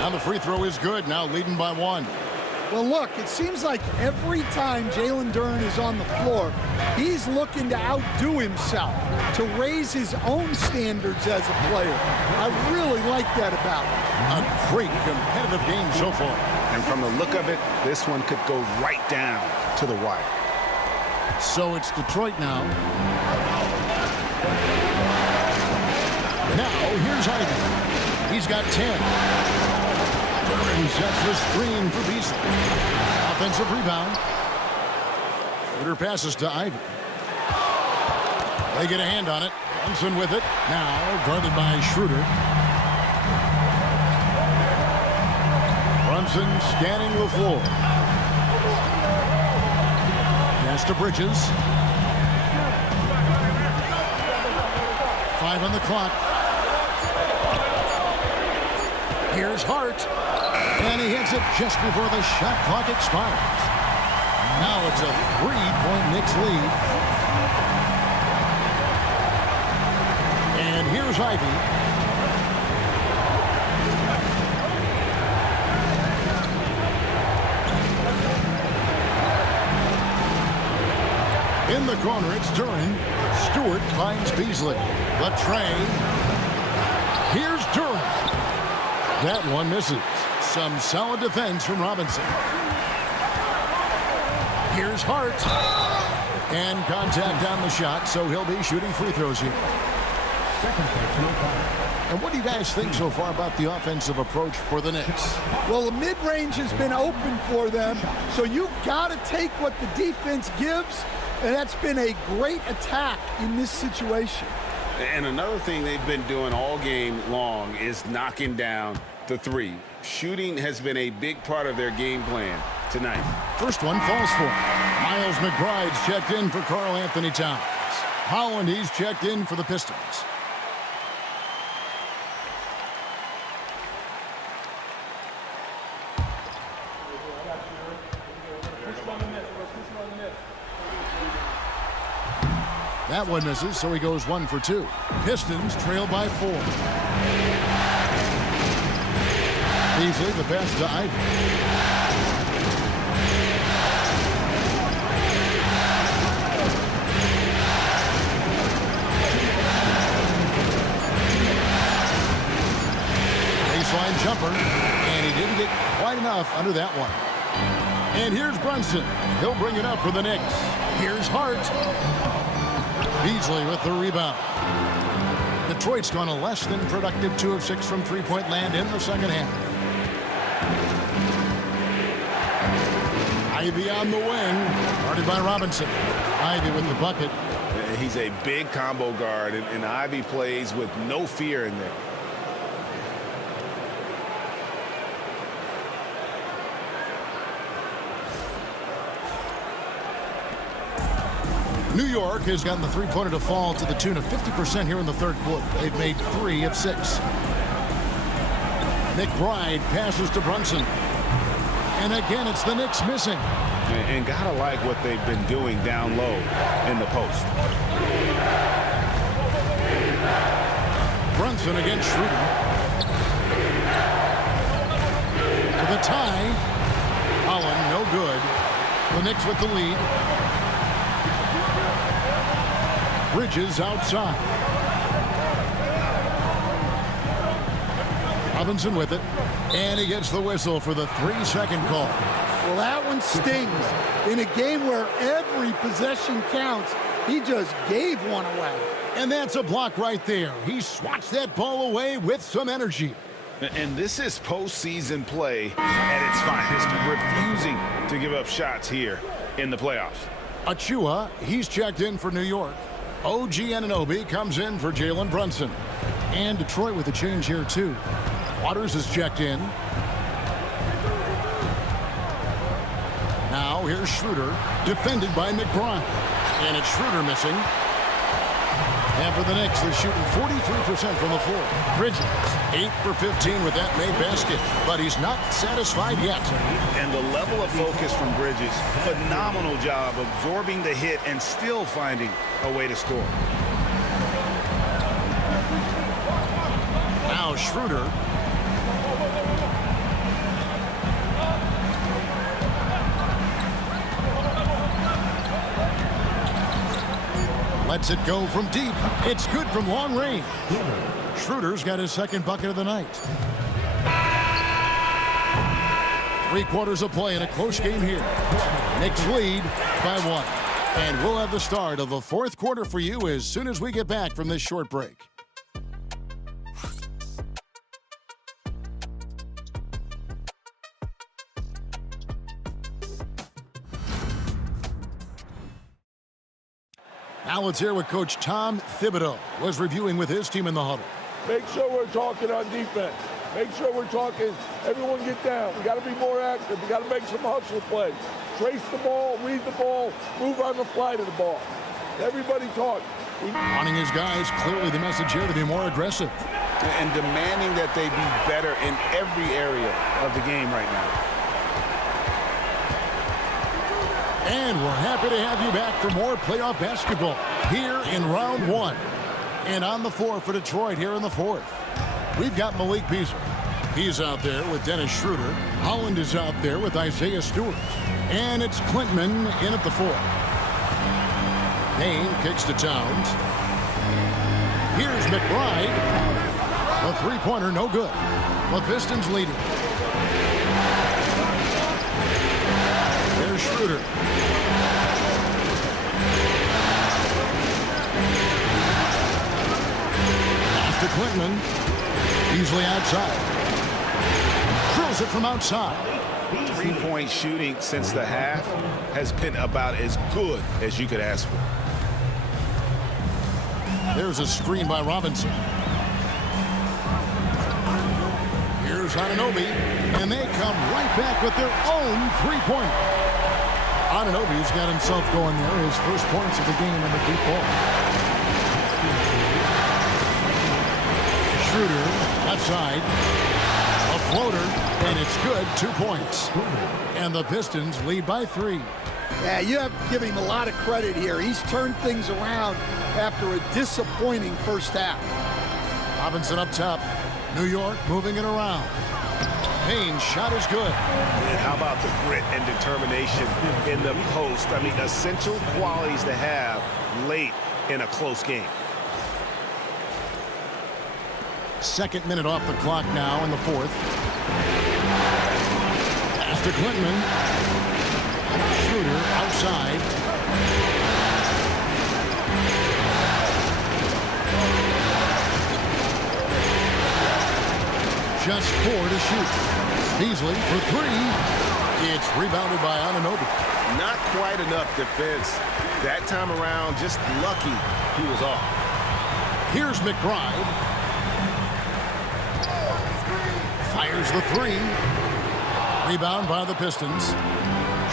Now the free throw is good. Now leading by 1. Well, look, it seems like every time Jalen Duren is on the floor, he's looking to outdo himself, to raise his own standards as a player. I really like that about him. A great competitive game so far. And from the look of it, this one could go right down to the wire. So it's Detroit now. Now here's Ivy. He's got 10. Duren sets the screen for Beasley. Offensive rebound. Schroeder passes to Ivy. They get a hand on it. Brunson with it. Now guarded by Schroeder. Brunson scanning the floor. Pass to Bridges. 5 on the clock. Here's Hart. And he hits it just before the shot clock expires. Now it's a 3-point Knicks lead. And here's Ivy. In the corner, it's Duren. Stewart finds Beasley. The tray. Here's Duren. That one misses. Some solid defense from Robinson. Here's Hart. And contact on the shot, so he'll be shooting free throws here. And what do you guys think so far about the offensive approach for the Knicks? Well, the mid-range has been open for them, so you've got to take what the defense gives, and that's been a great attack in this situation. And another thing they've been doing all game long is knocking down the three. Shooting has been a big part of their game plan tonight. First one falls for Miles McBride's checked in for Karl Anthony Towns. Holland, he's checked in for the Pistons. That one misses, so he goes 1 for 2. Pistons trail by 4. Beasley, the pass to Ivy. Baseline jumper, and he didn't get quite enough under that one. And here's Brunson. He'll bring it up for the Knicks. Here's Hart. Beasley with the rebound. Detroit's gone a less than productive 2 of 6 from three-point land in the second half. Ivy on the wing, guarded by Robinson. Ivy with the bucket. He's a big combo guard, and Ivy plays with no fear in there. New York has gotten the three-pointer to fall to the tune of 50% here in the third quarter. They've made 3 of 6. McBride passes to Brunson. And again, it's the Knicks missing. And gotta like what they've been doing down low in the post. Brunson against Schroeder. For the tie. Holland, no good. The Knicks with the lead. Bridges outside. Robinson with it. And he gets the whistle for the 3-second call. Well, that one stings. In a game where every possession counts, he just gave one away. And that's a block right there. He swats that ball away with some energy. And this is postseason play at its finest, refusing to give up shots here in the playoffs. Achua, he's checked in for New York. OG Anunoby comes in for Jalen Brunson. And Detroit with a change here, too. Waters is checked in. Now here's Schroeder, defended by McBride. And it's Schroeder missing. And for the Knicks, they're shooting 43% from the floor. Bridges, 8 for 15 with that made basket. But he's not satisfied yet. And the level of focus from Bridges, phenomenal job absorbing the hit and still finding a way to score. Now Schroeder. Lets it go from deep. It's good from long range. Schroeder's got his second bucket of the night. 3 quarters of play in a close game here. Knicks lead by 1. And we'll have the start of the 4th quarter for you as soon as we get back from this short break. Now let's hear what Coach Tom Thibodeau was reviewing with his team in the huddle. Make sure we're talking on defense. Make sure we're talking, everyone get down. We got to be more active. We got to make some hustle plays. Trace the ball, read the ball, move on the fly to the ball. Everybody talk. Wanting his guys, clearly the message here to be more aggressive. And demanding that they be better in every area of the game right now. And we're happy to have you back for more playoff basketball here in round 1. And on the floor for Detroit here in the 4th. We've got Malik Beasley. He's out there with Dennis Schroeder. Holland is out there with Isaiah Stewart. And it's Klintman in at the 4. Payne kicks to Towns. Here's McBride. The three-pointer no good. The Pistons leading. There's Schroeder. Pass to Klintman. Beasley outside. Drills it from outside. 3-point shooting since the half has been about as good as you could ask for. There's a screen by Robinson. Here's Anunoby, and they come right back with their own three-pointer. Anunoby's got himself going there, his first points of the game in the deep ball. Schroeder, left side, a floater, and it's good, 2 points. And the Pistons lead by 3. Yeah, you have to give him a lot of credit here. He's turned things around after a disappointing first half. Robinson up top. New York moving it around. Payne's shot is good. And how about the grit and determination in the post? I mean, essential qualities to have late in a close game. Second minute off the clock now in the 4th. Pass to Klintman. Schroeder outside. Just 4 to shoot. Beasley for 3. It's rebounded by Anunoby. Not quite enough defense that time around. Just lucky he was off. Here's McBride. Fires the 3. Rebound by the Pistons.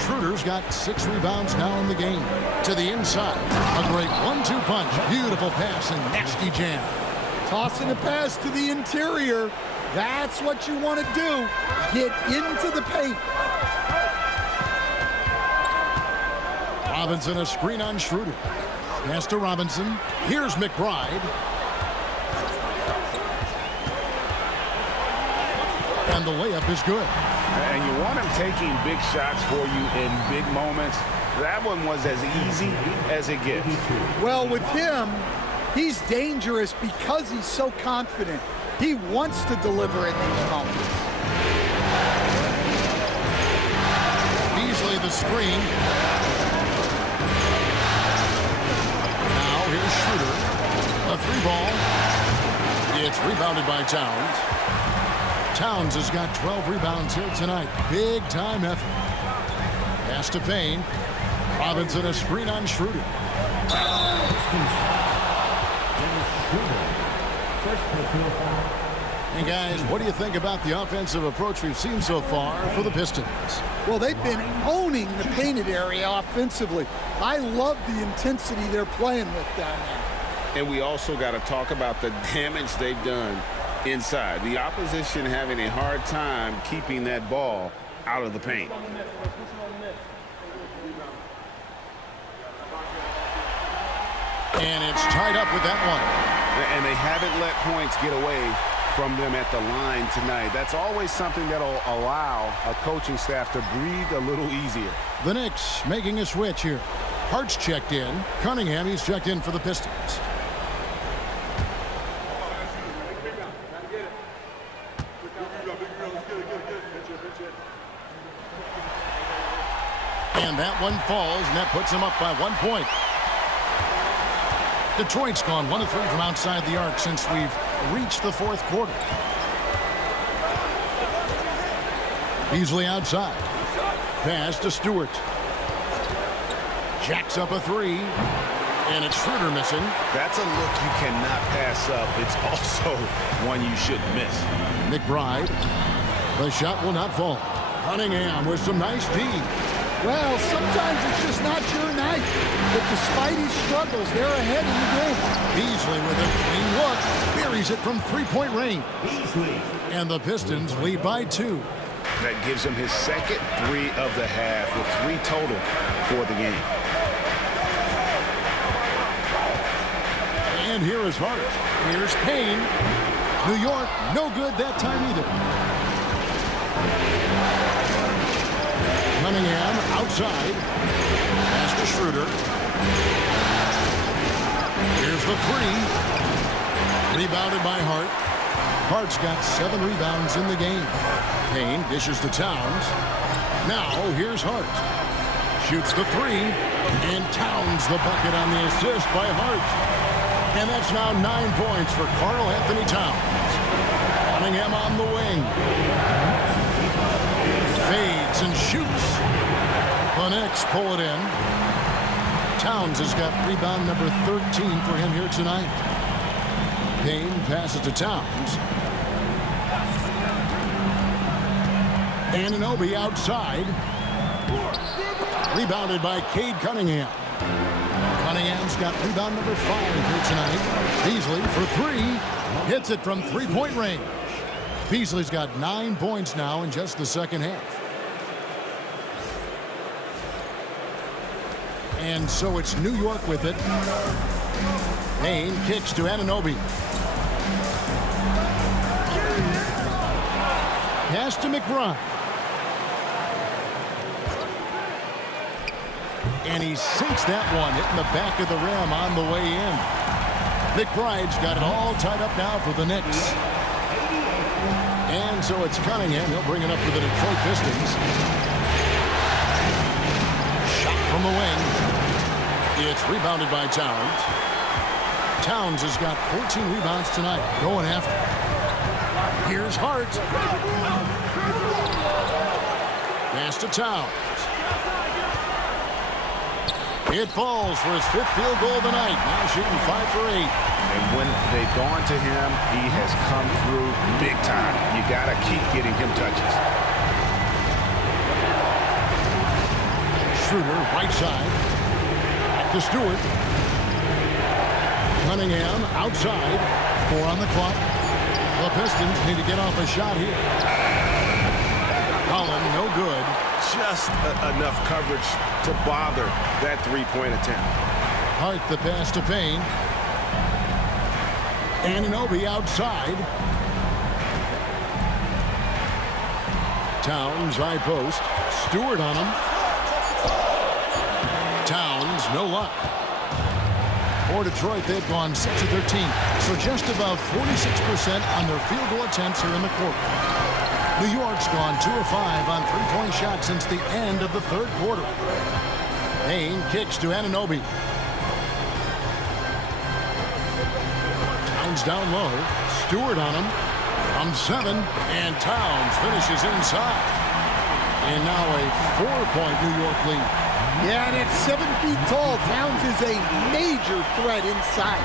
Schroeder's got 6 rebounds now in the game. To the inside. A great 1-2 punch. Beautiful pass and nasty jam. Tossing a pass to the interior. That's what you want to do. Get into the paint. Robinson, a screen on Schroeder. Pass to Robinson. Here's McBride. And the layup is good. And you want him taking big shots for you in big moments. That one was as easy as it gets. Well, with him, he's dangerous because he's so confident. He wants to deliver in these moments. Beasley the screen. Now here's Schroeder. A 3-ball. It's rebounded by Towns. Towns has got 12 rebounds here tonight. Big time effort. Pass to Payne. Robinson a screen on Schroeder. And guys, what do you think about the offensive approach we've seen so far for the Pistons? Well, they've been owning the painted area offensively. I love the intensity they're playing with down there. And we also got to talk about the damage they've done inside. The opposition having a hard time keeping that ball out of the paint. And it's tied up with that one. And they haven't let points get away from them at the line tonight. That's always something that'll allow a coaching staff to breathe a little easier. The Knicks making a switch here. Hart's checked in. Cunningham, he's checked in for the Pistons. And that one falls, and that puts him up by 1 point. Detroit's gone 1 of 3 from outside the arc since we've reached the fourth quarter. Beasley outside. Pass to Stewart. Jacks up a 3. And it's Schroeder missing. That's a look you cannot pass up. It's also one you shouldn't miss. McBride. The shot will not fall. Cunningham with some nice D. Well, sometimes it's just not your night. But despite his struggles, they're ahead in the game. Beasley with a clean look. Buries it from 3-point range. And the Pistons lead by 2. That gives him his second 3 of the half with 3 total for the game. And here is Hart. Here's Payne. New York, no good that time either. Cunningham outside. Pass to Schroeder. Here's the 3. Rebounded by Hart. Hart's got 7 rebounds in the game. Payne dishes to Towns. Now here's Hart. Shoots the 3. And Towns the bucket on the assist by Hart. And that's now 9 points for Karl Anthony Towns. Cunningham on the wing. Fades and shoots. The Knicks pull it in. Towns has got rebound number 13 for him here tonight. Payne passes to Towns. Anunoby outside. Rebounded by Cade Cunningham. Cunningham's got rebound number 5 here tonight. Beasley for 3. Hits it from 3-point range. Beasley's got 9 points now in just the second half. And so it's New York with it. Payne kicks to Anunoby. Pass to McBride. And he sinks that one, hitting the back of the rim on the way in. McBride's got it all tied up now for the Knicks. And so it's Cunningham. He'll bring it up for the Detroit Pistons. Shot from the wing. It's rebounded by Towns. Towns has got 14 rebounds tonight. Going after. Here's Hart. Pass to Towns. It falls for his 5th field goal of the night. Now shooting 5 for 8. And when they've gone to him, he has come through big time. You got to keep getting him touches. Schroeder, right side. Back to Stewart. Cunningham outside. 4 on the clock. The Pistons need to get off a shot here. Holland, no good. Just enough coverage to bother that 3-point attempt. Hart the pass to Payne. Anunoby outside. Towns high post. Stewart on him. no luck. For Detroit, they've gone 6 of 13, so just above 46% on their field goal attempts here in the quarter. New York's gone 2 of 5 on three-point shots since the end of the third quarter. Payne kicks to Anunoby. Towns down low. Stewart on him from 7, and Towns finishes inside. And now a 4-point New York lead. Yeah, and at 7 feet tall, Towns is a major threat inside.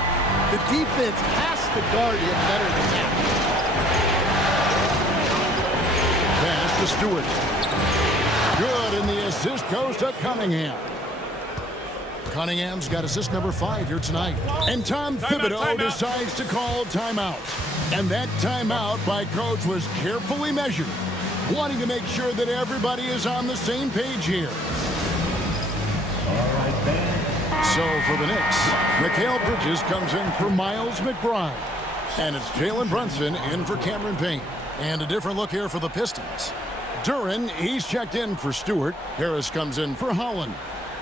The defense has to guard him better than that. Pass to Stewart. Good, and the assist goes to Cunningham. Cunningham's got assist number 5 here tonight. And Tom Thibodeau decides to call timeout. And that timeout by Coach was carefully measured, wanting to make sure that everybody is on the same page here. So for the Knicks, Mikal Bridges comes in for Miles McBride. And it's Jalen Brunson in for Cameron Payne. And a different look here for the Pistons. Duren, he's checked in for Stewart. Harris comes in for Holland.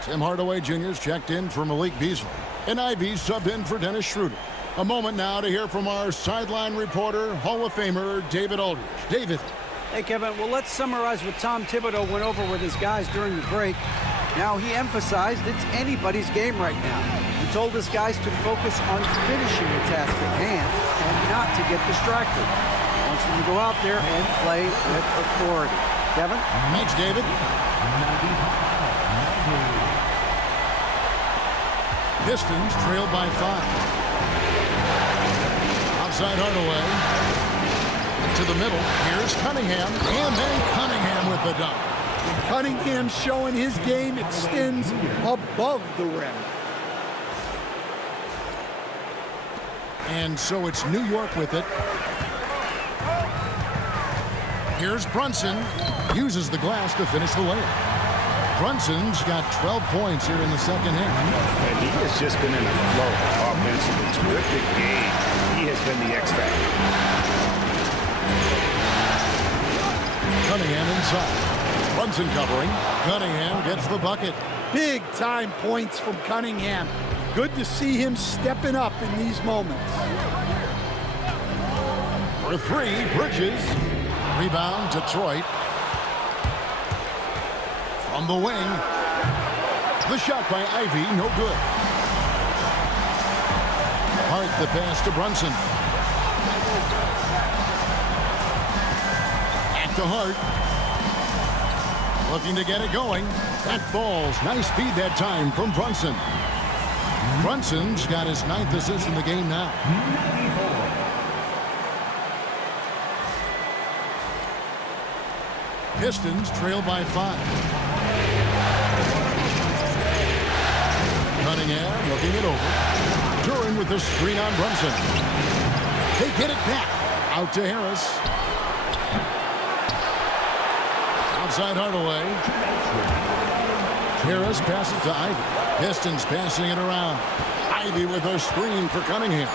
Tim Hardaway Jr.'s checked in for Malik Beasley. And Ivy's subbed in for Dennis Schroeder. A moment now to hear from our sideline reporter, Hall of Famer David Aldridge. David. Hey, Kevin. Well, let's summarize what Tom Thibodeau went over with his guys during the break. Now, he emphasized it's anybody's game right now. He told his guys to focus on finishing the task at hand and not to get distracted. He wants them to go out there and play with authority. Kevin? Thanks, David. Pistons trailed by 5. Outside Hardaway. To the middle. Here's Cunningham. And then Cunningham with the dunk. Cunningham showing his game extends above the rim. And so it's New York with it. Here's Brunson. Uses the glass to finish the layup. Brunson's got 12 points here in the second half. And he has just been in a flow offensively. Terrific game. He has been the X factor. Cunningham inside. Brunson covering. Cunningham gets the bucket. Big time points from Cunningham. Good to see him stepping up in these moments. For 3, Bridges. Rebound, Detroit. From the wing. The shot by Ivy, no good. Hart the pass to Brunson. Back to Hart. Looking to get it going. That falls. Nice feed that time from Brunson. Brunson's got his 9th assist in the game now. Pistons trail by 5. Cunningham looking it over. Duren with the screen on Brunson. They get it back. Out to Harris. Outside Hardaway. Harris passes to Ivy. Pistons passing it around. Ivy with a screen for Cunningham.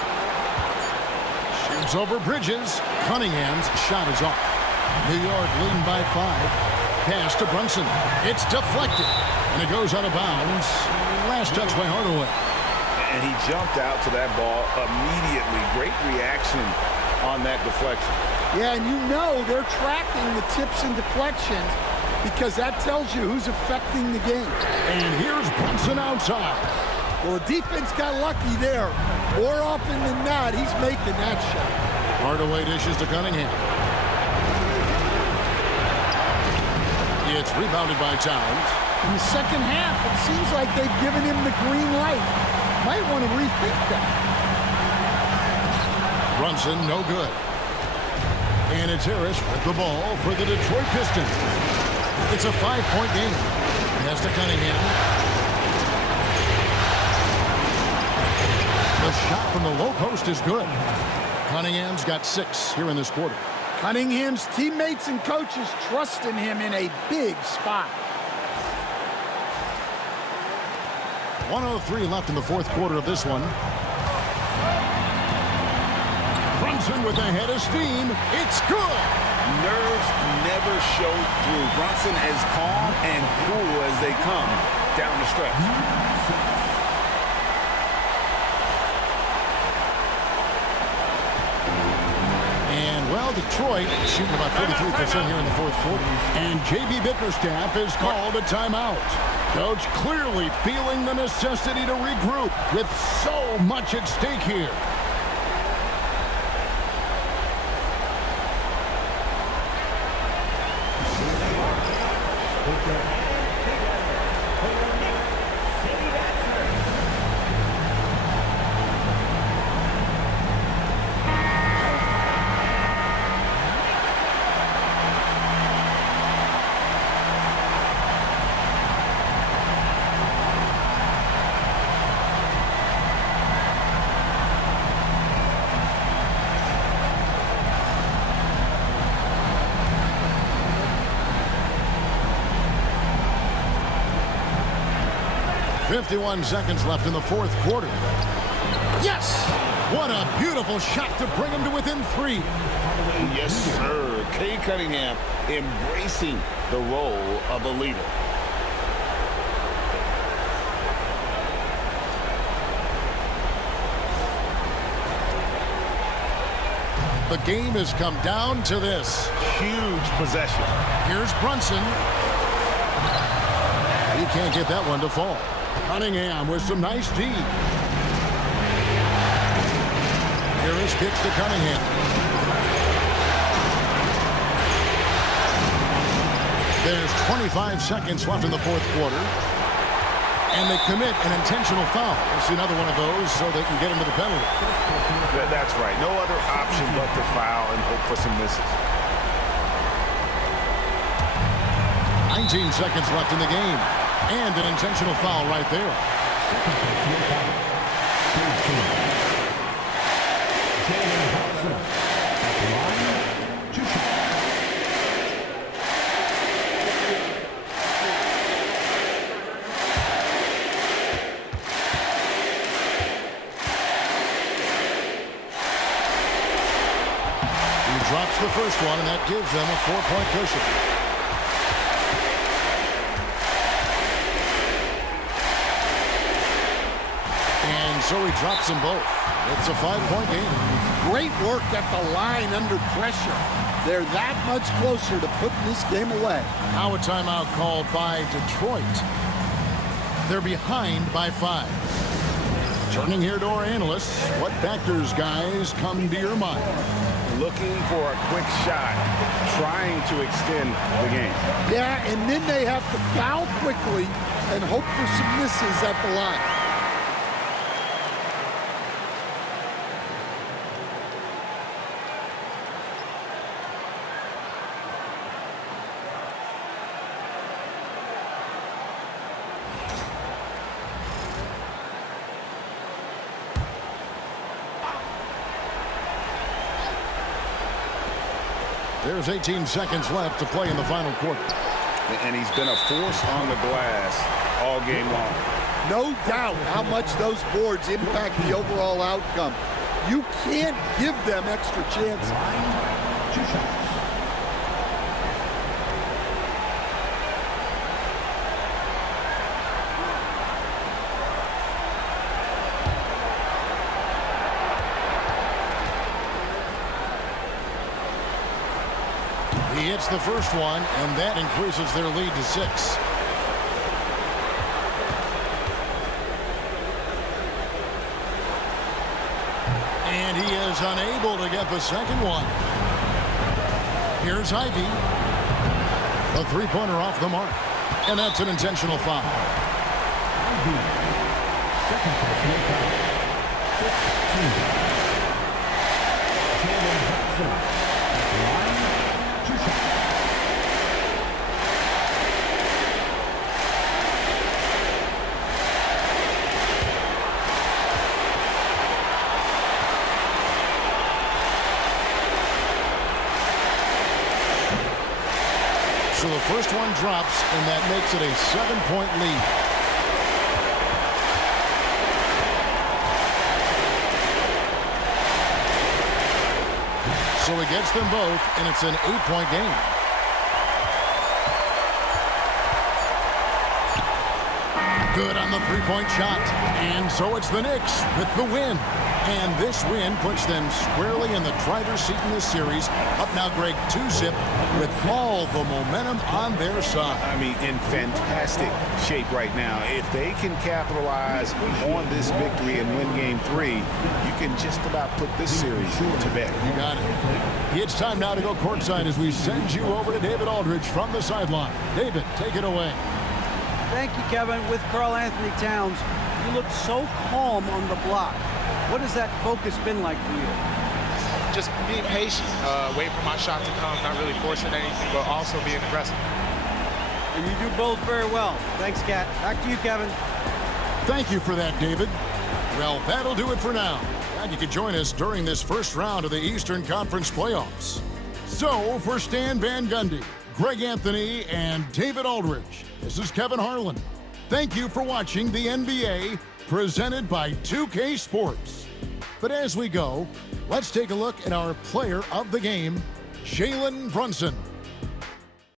Shoots over Bridges. Cunningham's shot is off. New York leading by 5. Pass to Brunson. It's deflected. And it goes out of bounds. Last touch by Hardaway. And he jumped out to that ball immediately. Great reaction on that deflection. Yeah, and you know they're tracking the tips and deflections because that tells you who's affecting the game. And here's Brunson outside. Well, the defense got lucky there. More often than not, he's making that shot. Hardaway dishes to Cunningham. It's rebounded by Towns. In the second half, it seems like they've given him the green light. Might want to rethink that. Brunson, no good. And it's Harris with the ball for the Detroit Pistons. It's a 5-point game. Pass to Cunningham. The shot from the low post is good. Cunningham's got 6 here in this quarter. Cunningham's teammates and coaches trust in him in a big spot. 1:03 left in the fourth quarter of this one. Brunson with a head of steam. It's good. Nerves never show through. Brunson as calm and cool as they come down the stretch. Detroit shooting about 33% here in the fourth quarter. And J.B. Bickerstaff is called a timeout. Coach clearly feeling the necessity to regroup with so much at stake here. .51 seconds left in the fourth quarter. Yes! What a beautiful shot to bring him to within 3. Yes, sir. Cade Cunningham embracing the role of a leader. The game has come down to this. Huge possession. Here's Brunson. He can't get that one to fall. Cunningham with some nice D. Here is kicks to Cunningham. There's 25 seconds left in the fourth quarter. And they commit an intentional foul. We'll see another one of those so they can get into the penalty. That's right. No other option but to foul and hope for some misses. 19 seconds left in the game. And an intentional foul right there. He drops the first one, and that gives them a 4-point cushion. So he drops them both. It's a 5-point game. Great work at the line under pressure. They're that much closer to putting this game away. Now a timeout called by Detroit. They're behind by 5. Turning here to our analysts. What factors, guys, come to your mind? Looking for a quick shot, trying to extend the game. Yeah, and then they have to foul quickly and hope for some misses at the line. There's 18 seconds left to play in the final quarter. And he's been a force on the glass all game long. No doubt how much those boards impact the overall outcome. You can't give them extra chances. 2 shots. He hits the first one, and that increases their lead to 6. And he is unable to get the second one. Here's Ivy. A 3-pointer off the mark. And that's an intentional foul. Ivy. Second personal foul. 15. Jalen Hudson. At the line. 2 shots. So the first one drops, and that makes it a 7-point lead. So he gets them both, and it's an 8-point game. Good on the three-point shot. And so it's the Knicks with the win. And this win puts them squarely in the driver's seat in this series. Up now, Greg, 2-zip with all the momentum on their side. I mean, in fantastic shape right now. If they can capitalize on this victory and win Game 3, you can just about put this series to bed. You got it. It's time now to go courtside as we send you over to David Aldridge from the sideline. David, take it away. Thank you, Kevin. With Karl Anthony Towns, you look so calm on the block. What has that focus been like for you? Just being patient, waiting for my shot to come, not really forcing anything, but also being aggressive. And you do both very well. Thanks, Kat. Back to you, Kevin. Thank you for that, David. Well, that'll do it for now. And you can join us during this first round of the Eastern Conference playoffs. So, for Stan Van Gundy, Greg Anthony, and David Aldridge, this is Kevin Harlan. Thank you for watching the NBA, presented by 2K Sports. But as we go, let's take a look at our player of the game, Jalen Brunson.